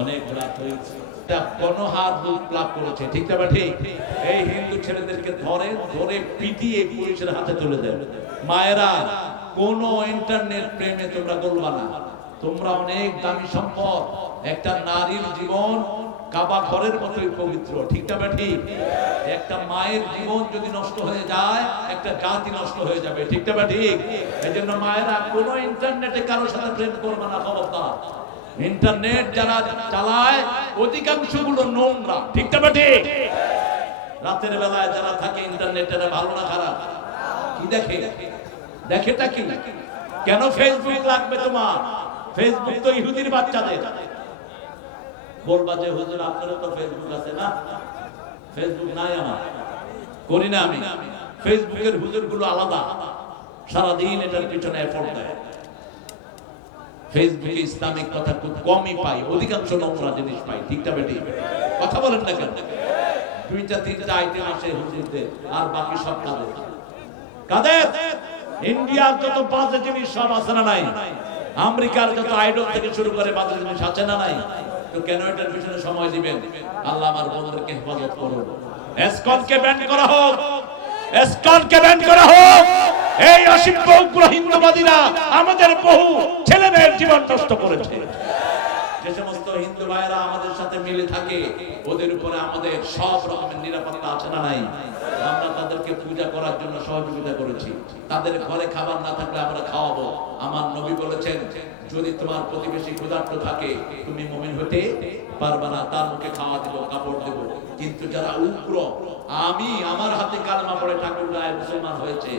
অনেক রাত হয়েছে, গণহার রূপ লাভ করেছে, ঠিক না ঠিক? এই হিন্দু ছেলেদেরকে ধরে পিটিয়ে পুলিশের হাতে তুলে দেয়। মায়েরা, কোন ইন্টারনেট প্রেমে তোমরা গলবা না। তোমরা অনেক দামি সম্পদ। একটা নারীর জীবন কাবা ঘরের মতোই পবিত্র, ঠিক না ঠিক? একটা মায়ের জীবন যদি নষ্ট হয়ে যায়, একটা জাতি নষ্ট হয়ে যাবে, ঠিক না ঠিক? এই জন্য মায়েরা কোন ইন্টারনেটে কারোর সাথে প্রেম করবে না, খবরদার। ইন্টারনেট যারা চালায় অধিকাংশ গুলো নোংরা, ঠিক না ঠিক? রাতের বেলায় যারা থাকে ইন্টারনেটে, ভালো না খারাপ? কি দেখেটা কি? কেন ফেসবুক লাগবে তোমার? ফেসবুক তো ইহুদির বাচ্চাদের। বলবা যে হুজুর আপনারও তো ফেসবুক আছে না? ফেসবুক নাই আমার, করি না আমি। ফেসবুকের হুজুর গুলো আলাদা, সারাদিন এটার পিছনে এফোর্ট দেয়। ফেসবুকে ইসলামিক কথা খুব কমই পাই, অধিকাংশ নোংরা জিনিস পাই, ঠিক না বেটি? কথা বলেন না কেন? 2-3টা আইটেম আসে হুজুরদের, আর বাকি সব কাদের? ইন্ডিয়ার যত বাজে জিনিস সব আছে না নাই? আমেরিকার যত আইডল থেকে শুরু করে বাজে জিনিস আছে না নাই? তো কেন এটার পিছনে সময় দিবেন? আল্লাহ আমার বন্ধুদেরকে হেফাজত করুন। এসকনকে ব্যান করা হোক, এসকনকে ব্যান করা হোক। এই অসিদ্ধ উগ্র হিন্দুবাদীরা আমাদের বহু ছেলে মেয়ের জীবন নষ্ট করেছে। যে সমস্ত হিন্দু ভাইরা আমাদের সাথে মিলে থাকে ওদের উপরে আমাদের সব রকমের নিরাপত্তা আছে না নাই? আমরা তাদেরকে পূজা করার জন্য সহযোগিতা করেছি। তাদের ঘরে খাবার না থাকলে আমরা খাওয়াবো। আমার নবী বলেছেন, যদি তোমার প্রতিবেশী ক্ষুধার্ত থাকে তুমি মুমিন হতে পারবে না, তার মুখে খাওয়া দেব, কাপড় দেব। কিন্তু যারা উগ্র, আমি আমার হাতে কালেমা পড়ে ঠাকুর গায়ে মুসলমান হয়েছে,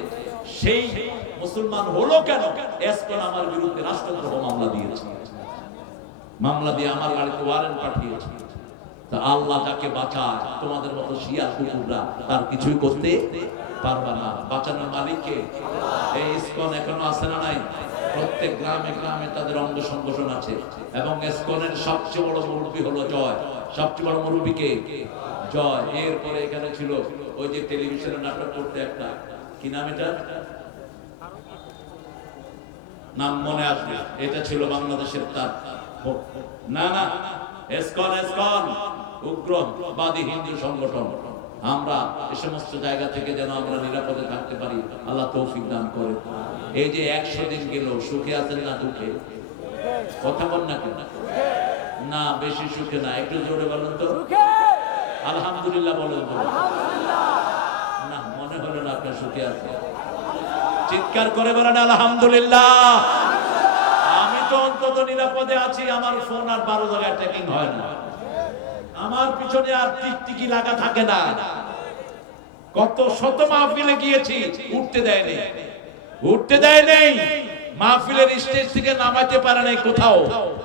সেই মুসলমান হলো কেন? এসকন আমার বিরুদ্ধে রাষ্ট্রদ্রোহ মামলা দিয়েছে, মামলা দিয়ে আমার বাড়িতে ওয়ারেন্ট পাঠিয়েছে। তা আল্লাহ যাকে বাঁচায়, তোমাদের মতো শিয়া কুকুররা তার কিছুই করতে পারবে না। বাঁচানোর মালিককে। এই ইসকন এখনো আছে না নাই? প্রত্যেক গ্রামে গ্রামে তাদের অঙ্গ সংগঠন আছে, এবং ইসকনের সবচেয়ে বড় মুরব্বী হলো জয়। সবচেয়ে বড় মুরব্বী কে? জয়। এরপরে এখানে ছিল ওই যে টেলিভিশনে নাটক করতে একটা, কি নাম এটা, নাম মনে আসবে, এটা ছিল বাংলাদেশের তার না না ইসকন, ইসকন উগ্রবাদী হিন্দু সংগঠন। আমরা এই সমস্ত জায়গা থেকে যেন আমরা নিরাপদে থাকতে পারি, আল্লাহ তৌফিক দান করে। এই যে 100 দিন গেল, সুখে আছেন না দুঃখে? কথা বল না কেন? না, বেশি সুখে না, একটু জোরে বলেন তো। আলহামদুলিল্লাহ বলেন তো। না, মনে হলো না আপনার সুখে আছে। চিৎকার করে বলেন আলহামদুলিল্লাহ। আমি তো অন্তত নিরাপদে আছি, আমার ফোন আর 12 জায়গায় ট্র্যাকিং হয় না, আমার পিছনে আর টিকটিকি লাগা থাকে না। কত শত মাহফিলে গিয়েছি, উঠতে দেয় নেই, উঠতে দেয় নেই, মাহফিলের স্টেজ থেকে নামাতে পারে নাই কোথাও,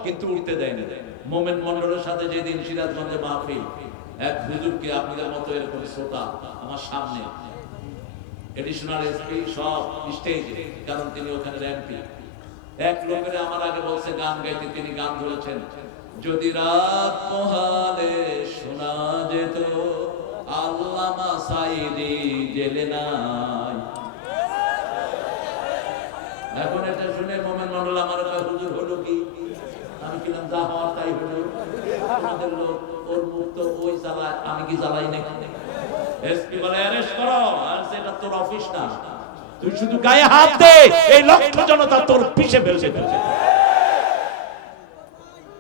কিন্তু উঠতে দেয় নেই। মোমেন মন্ডলের সাথে যেদিন সিরাজগঞ্জে মাহফিল, এক হুজুরকে আপনাদের মতো এরকম শ্রোতা আমার সামনে, এডিশনাল এসপি সব স্টেজে, কারণ তিনি ওখানে এমপি। এক লোকের আমার আগে বলছে গান গাইতে, তিনি গান ধরেছেন, যদি রাত পোহালে শোনা যেত আল্লামা সাইদি জেলে নাই। এখন এটা শুনে মোমেন মন্ডল আমার হুজুর হলো কি? আমি কিলাম যা হওয়ার তাই হলো। আমাদের লোক ওর মুখ তো ওই জ্বালায়, আমি কি জ্বালাই নাকি? এসপি বলে অ্যারেস্ট করো, আর সেটা তোর অফিস না, তুই শুধু গায়ে হাত দে, এই লক্ষ জনতা তোর পিছে ফেলছে।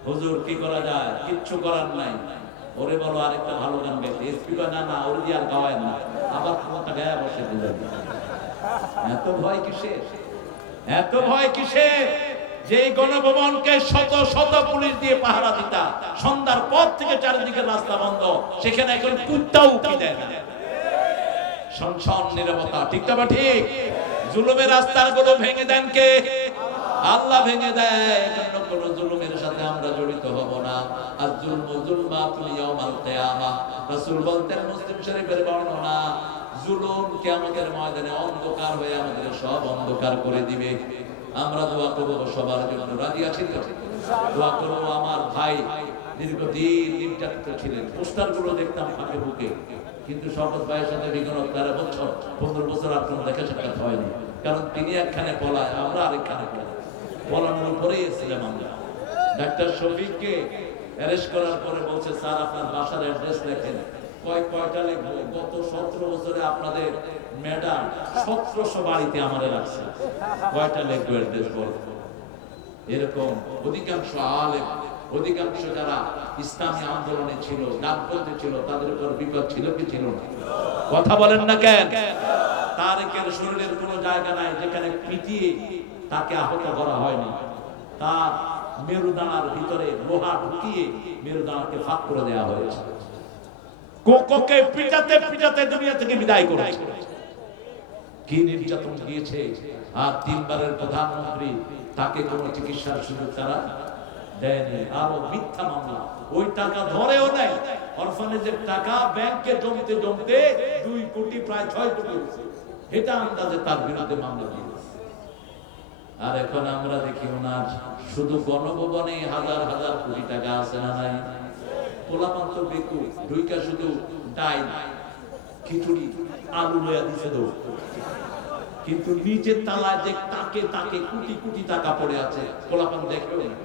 হুজুর কি করা যায়? কিচ্ছু করার নাই। ওরে বলো আরেকটা ভালো গান গাইতে। এসপি কয় না না, ওরে দিয়ে আর গাওয়ায় না, আবার কোনটা গায়ে বসে দিলেন। এত ভয় কিসে? এত ভয় কিসে? যে গণভবনকে শত শত পুলিশ দিয়ে পাহারা দিতা, সন্ধ্যার পর থেকে চারিদিকে রাস্তা বন্ধ, সেখানে এখন কুত্তাও কি দেয় না। সংসন নিরাপত্তা, ঠিক না? ঠিক। জুলুমের রাস্তাগুলো ভেঙে দেন কে? আল্লাহ ভেঙে দেয়। এজন্য কোন জুলুমের সাথে আমরা জড়িত হব না। আর জুলমু জুলমাতুল ইয়াউমাল কিয়ামা, রাসূল বলতেন, মুসলিম শরীফের বর্ণনা, জুলুম কিয়ামতের ময়দানে অন্ধকার হয়ে আমাদের সব অন্ধকার করে দিবে। আমরা দোয়া করব সবার জন্য। রাজি আছেন তো? দোয়া করব। আমার ভাই দীর্ঘদিন নির্যাতিত ছিলেন, পোস্টারগুলো দেখতাম ফাঁকে বুকে, কিন্তু শওকত ভাইয়ের সাথে বিগত 13 বছর 15 বছর আর কোনো দেখা সাক্ষাৎ হয়নি, কারণ তিনি একখানে পলায়, আমরা আরেকখানে পলাই। পলানোর উপরেই এসেছিলাম আমরা। ডাক্তার শফিককে অ্যারেস্ট করার পরে বলছে, স্যার আপনার বাসার অ্যাড্রেস লেখেন। কয়টা লিখবো? গত 17 বছরে আপনাদের ম্যাডাম 1700 বাড়িতে আমাদের রাখছে, কয়টা লিখবো অ্যাড্রেস বল? এরকম অধিকাংশ আলেম, অধিকাংশ যারা ইসলামী আন্দোলনে ছিল, ডাকপন্থী ছিল, তাদের উপর বিপদ ছিল কি ছিল না? কথা বলেন না কেন? তারেকের শরীরের কোনো জায়গা নাই যেখানে পিটিয়ে তাকে আহত করা হয়নি। তার মেরুদানার ভিতরে লোহা ঢুকিয়ে মেরুদানাকে ফাঁক করে দেওয়া হয়েছে। কোকোকে পিটাতে পিটাতে দুনিয়া থেকে বিদায় করেছে। কি নির্যাতন দিয়েছে! আর 3 বারের প্রধানমন্ত্রী, তাকে কোনো চিকিৎসার সুযোগ তারা দেয়নি। আরো মিথ্যা মামলা, ওই টাকা ধরেও নাই। অরফানেজের টাকা ব্যাংকে জমতে জমতে 2 কোটি, প্রায় 6 কোটি হয়েছে, এটা আন্দাজে তার বিরুদ্ধে মামলা দিয়েছে। আর এখন আমরা দেখি ওনার শুধু গণভবনে হাজার হাজার কোটি টাকা আছে না নাই? পোলাপান্ত বেকু ঢুইকা শুধু ডাই খিচুড়ি আলু লয়া দিছে দৌড়, কিন্তু নিচের তালায় যে তাকে তাকে কোটি কোটি টাকা পড়ে আছে, পোলাপান দেখবেও না।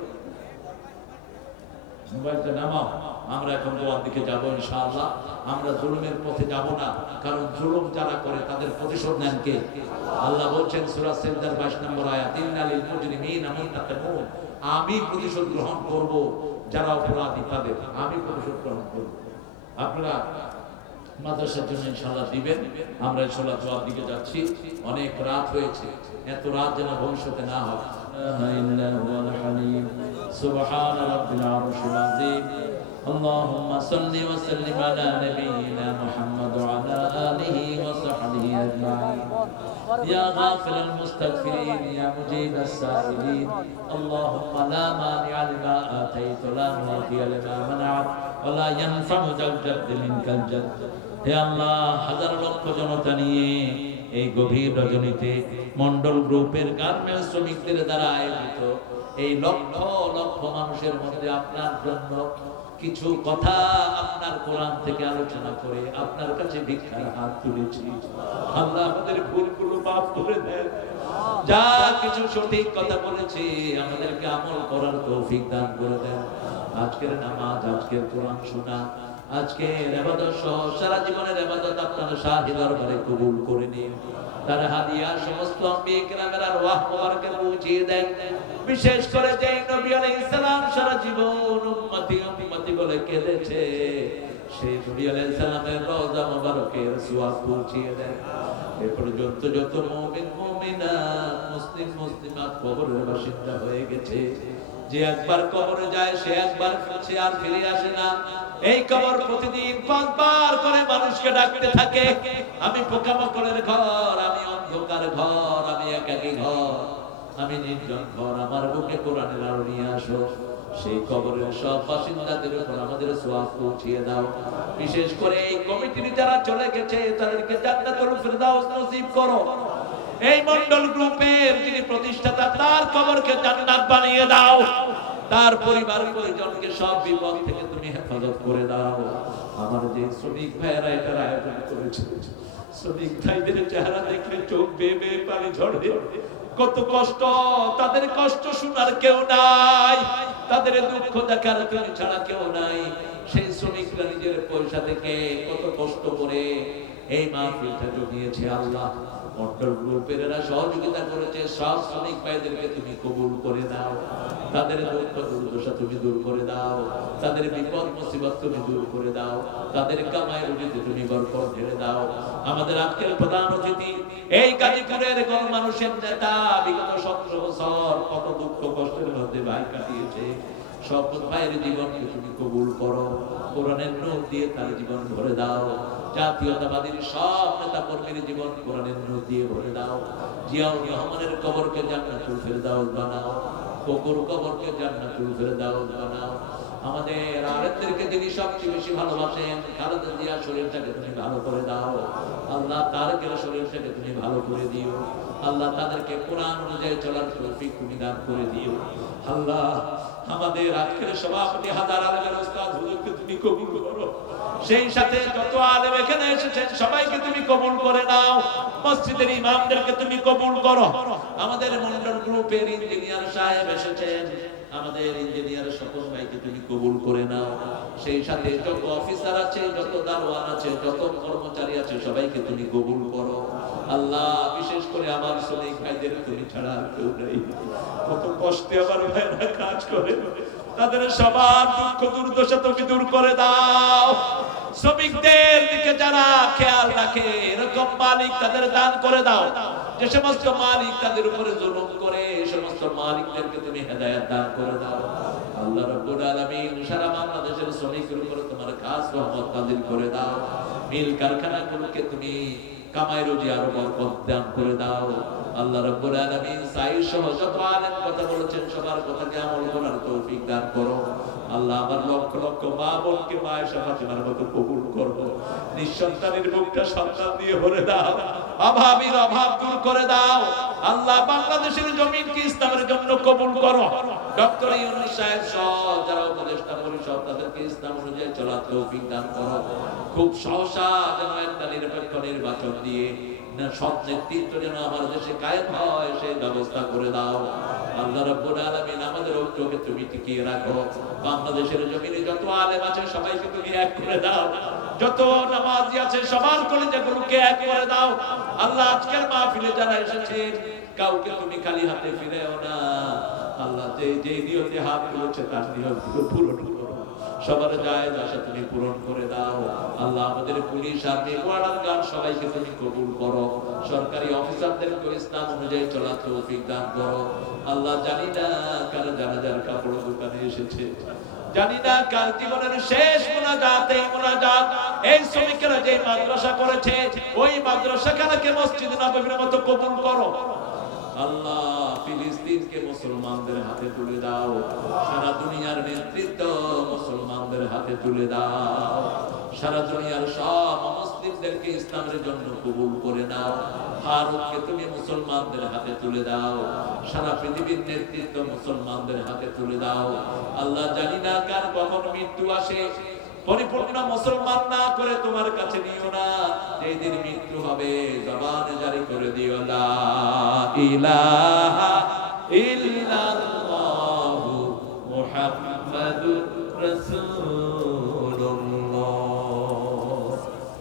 মোবাইলটা নামাও, আমরা এখন দোয়ার দিকে যাবো ইনশাআল্লাহ। আমরা জুলুমের পথে যাব না, কারণ জুলুম যারা করে তাদের প্রতিশোধ নেন কে? আল্লাহ বলছেন সূরা সিজদার 22 নম্বর আয়াত, ইন্নালিল মুজরিমিনা মুনতাকিমুন, আমি প্রতিশোধ গ্রহণ করব যারা অপরাধী তাদের আমি প্রতিশোধ গ্রহণ করব। আপনারা মাদ্রাসার জন্য ইনশাআল্লাহ দিবেন। আমরা ইনশাআল্লাহ দোয়ার দিকে যাচ্ছি। অনেক রাত হয়েছে, এত রাত যেন ভবিষ্যতে না হয়। সুবহান রাব্বিল আরশিল আযীম। اللهم صل وسلم على نبينا محمد وعلى آله وصحبه أجمعين. يا غافر المستغفرين يا مجيب السائلين اللهم لا مانع لما آتيت ولا معطي لما منعت ولا ينفع ذا الجد منك الجد. হে আল্লাহ, হাজার লক্ষ জনতা নিয়ে এই গভীর রজনীতে মন্ডল গ্রুপের গার্মেন্টস শ্রমিকদের দ্বারা আয়োজিত এই লক্ষ লক্ষ মানুষের মধ্যে আপনার জন্য কিছু কথা আপনার কোরআন থেকে আলোচনা করে আপনার কাছে ভিক্ষার হাত তুলেছি। আল্লাহ আমাদের ভুলগুলো মাফ করে দেন। যা কিছু সঠিক কথা বলেছি আমাদেরকে আমল করার তৌফিক দান করে দেন। আজকের নামাজ, আজকের কোরআন শোনা, আজকের ইবাদত সহ সারা জীবনের ইবাদত আপনার শাহী দরবারে কবুল করে নিন। তার হাদিয়া সমস্ত আম্বিয়া কিরামের আরওয়াহ মুবারকে পৌঁছিয়ে দেন। বিশেষ করে যে নবী আলাইহিস সালাম সারা জীবন উম্মতি উম্মতি বলে কেঁদেছে, সেই নবী আলাইহিস সালামের রওজা মুবারকের সওয়াব পৌঁছিয়ে দেন। এ পর্যন্ত যত মুমিন মুমিনাত মুসলিম মুসলিমাত কবরের বাসিন্দা হয়ে গেছে, যে একবার কবরে যায় সে একবার ফিরে আর ফিরে আসে না। এই কবর প্রতিদিন 5 বার করে মানুষকে ডাকতে থাকে, আমি পোকামাকড়ের ঘর, আমি অন্ধকার ঘর, আমি একাকী ঘর, আমি নির্জন ঘর, আমার বুকে কোরআনের আলো নিয়ে আসো। সেই কবরের সব বাসিন্দাদের উপর আমাদের সওয়াব পৌঁছিয়ে দাও। বিশেষ করে এই কমিটির যারা চলে গেছে তাদেরকে জান্নাতুল ফিরদাউস নসিব করো। এই মন্ডল গ্রুপের যিনি প্রতিষ্ঠাতা তার কবরকে জান্নাত বানিয়ে দাও। তার পরিবার পরিজনকে সব বিপদ থেকে তুমি হেফাজত করে দাও। আমার যে শ্রমিক ভাইয়েরা এটার আয়োজন করেছে, শ্রমিক ভাইদের চেহারা দেখলে চোখ বেয়ে বেয়ে পানি ঝরে। কত কষ্ট, তাদের কষ্ট শোনার কেউ নাই, তাদের দুঃখ দেখার তুমি ছাড়া কেউ নাই। সেই শ্রমিকরা নিজের পয়সা থেকে কত কষ্ট করে এই মাহফিলটা জমিয়েছে। আল্লাহ মন্ডল গ্রুপের এরা সহযোগিতা করেছে, সব শ্রমিক ভাইদেরকে তুমি কবুল করে দাও। তাদের দুঃখ দুর্দশা তুমি দূর করে দাও, তাদের বিপদ মুসিবত তুমি দূর করে দাও, তাদের কামাই রুজিতে তুমি বরকত ঢেলে দাও। আমাদের আজকের প্রধান অতিথি এই গাজীপুরের গণমানুষের নেতা, বিগত 17 বছর কত দুঃখ কষ্টের মধ্যে ভাই কাটিয়েছে। সব ভাইয়ের জীবনকে তুমি কবুল করো, কোরআনের নূর দিয়ে তার জীবন ভরে দাও। জাতীয়তাবাদীর সব নেতা কর্মীর জীবন কোরআনের নূর দিয়ে ভরে দাও। জিয়াউর রহমানের কবরকে জান্নাতুল ফিরদাউস বানাও, কবর কবরকে জান্নাতুল ফিরদাউস বানাও। আমাদের আরেকদেরকে যিনি সবচেয়ে বেশি ভালোবাসেন, খালেদা জিয়া শরীরটাকে তুমি ভালো করে দাও। আল্লাহ তারেকের শরীরটাকে তুমি ভালো করে দিও। আল্লাহ তাদেরকে কোরআন অনুযায়ী চলার তৌফিক তুমি দান করে দিও। আল্লাহ আমাদের আজকের সভাপতি হাজার আলেমের উস্তাদ হুজুরকে তুমি কবুল করো। সেই সাথে যত আলেম এখানে এসেছেন সবাইকে তুমি কবুল করে নাও। মসজিদের ইমামদেরকে তুমি কবুল করো। আমাদের মন্ডল গ্রুপের ইঞ্জিনিয়ার সাহেব এসেছেন, আমাদের ইঞ্জিনিয়ার সকল ভাইকে তুমি কবুল করে নাও। সেই সাথে যত অফিসার আছে, যত দারোয়ান আছে, যত কর্মচারী আছে সবাইকে তুমি কবুল করো। আল্লাহ বিশেষ করে আমার শ্রমিক ভাইদের তুমি ছাড়া আর কেউ নেই। কত কষ্টে আমার ভাইরা কাজ করে, তাদের সবার দুঃখ দুর্দশা তুমি দূর করে দাও। শ্রমিকদের দিকে যারা খেয়াল রাখে এরকম মালিক তাদের দান করে দাও। যে সমস্ত মালিক তাদের উপরে জুলুম করে এই সমস্ত মালিকদেরকে তুমি হেদায়েত দান করে দাও। আল্লাহ রাব্বুল আলামিন সারা বাংলাদেশের শ্রমিকদের উপরে তোমার খাস রহমত নাযিল করে দাও। মিল কারখানাগুলোকে তুমি কামাই রুজি আরো বরকত দান করে দাও। আল্লাহ রাব্বুল আলামিন সাইর সহ যত আলেম কথা বলেছেন সবার কথাকে আমল করার তৌফিক দান করো। আল্লাহ আমার লক্ষ লক্ষ মা বোনকে মায়েশা ফাতিমার মতো কবুল করো। নিঃসন্তানের মুখটা সন্তান দিয়ে ভরে দাও, অভাবীর অভাব দূর করে দাও। আল্লাহ বাংলাদেশের জমিনকে ইসলামের জন্য কবুল করো। ডক্টর ইউনূস সাহেব সহ যারা উপদেষ্টা পরিষদ তাদেরকে ইসলাম অনুযায়ী চলার তৌফিক দান করো। খুব সহসা যেন একটা নিরপেক্ষ নির্বাচন দিয়ে সৎ নেতৃত্ব যেন আমার দেশে কায়েম হয় সেই ব্যবস্থা করে দাও। আল্লাহ রাব্বুল আলামিন আমাদের ঐক্যকে তুমি টিকিয়ে রাখো। বাংলাদেশের জমিনে যত আলেম আছে সবাইকে তুমি এক করে দাও, যত নামাজি আছে সবার কলিজাগুলোকে এক করে দাও। আল্লাহ আজকের মাহফিলে যারা এসেছেন কাউকে তুমি খালি হাতে ফিরেও না। আল্লাহ যে নিয়তে হাত তুলেছে তার নিয়তগুলো পূরণ করো, সবার জায়েজ আশা তুমি পূরণ করে দাও। আল্লাহ আমাদের পুলিশ আর্মি বর্ডার গার্ড সবাইকে তুমি কবুল করো, সরকারি অফিসারদেরকে ইসলাম অনুযায়ী চলার তৌফিক দান করো। আল্লাহ জানি না কার জানাজার কাপড় দোকানে এসেছে, জানি না কার জীবনের শেষ মোনাজাত এই শ্রমিকেরা যে মাদ্রাসা করেছে ওই মাদ্রাসাখানাকে মসজিদ নববীর মতো কবুল করো। আল্লাহ ফিলিস্তিনকে মুসলমানদের হাতে তুলে দাও, সারা দুনিয়ার নেতৃত্ব মুসলমানদের হাতে তুলে দাও, সারা দুনিয়ার সব মুসলিমদেরকে ইসলামের জন্য কবুল করে নাও। ফারুককে তুমি মুসলমানদের হাতে তুলে দাও, সারা পৃথিবীর নেতৃত্ব মুসলমানদের হাতে তুলে দাও। আল্লাহ জানি না কার কখন মৃত্যু আসে, পরিপূর্ণ মুসলমান না করে তোমার কাছে নিও না। যেদিন মৃত্যু হবে জবানে জারি করে দিও লা ইলাহা ইল্লাল্লাহু মুহাম্মাদুর রাসূল।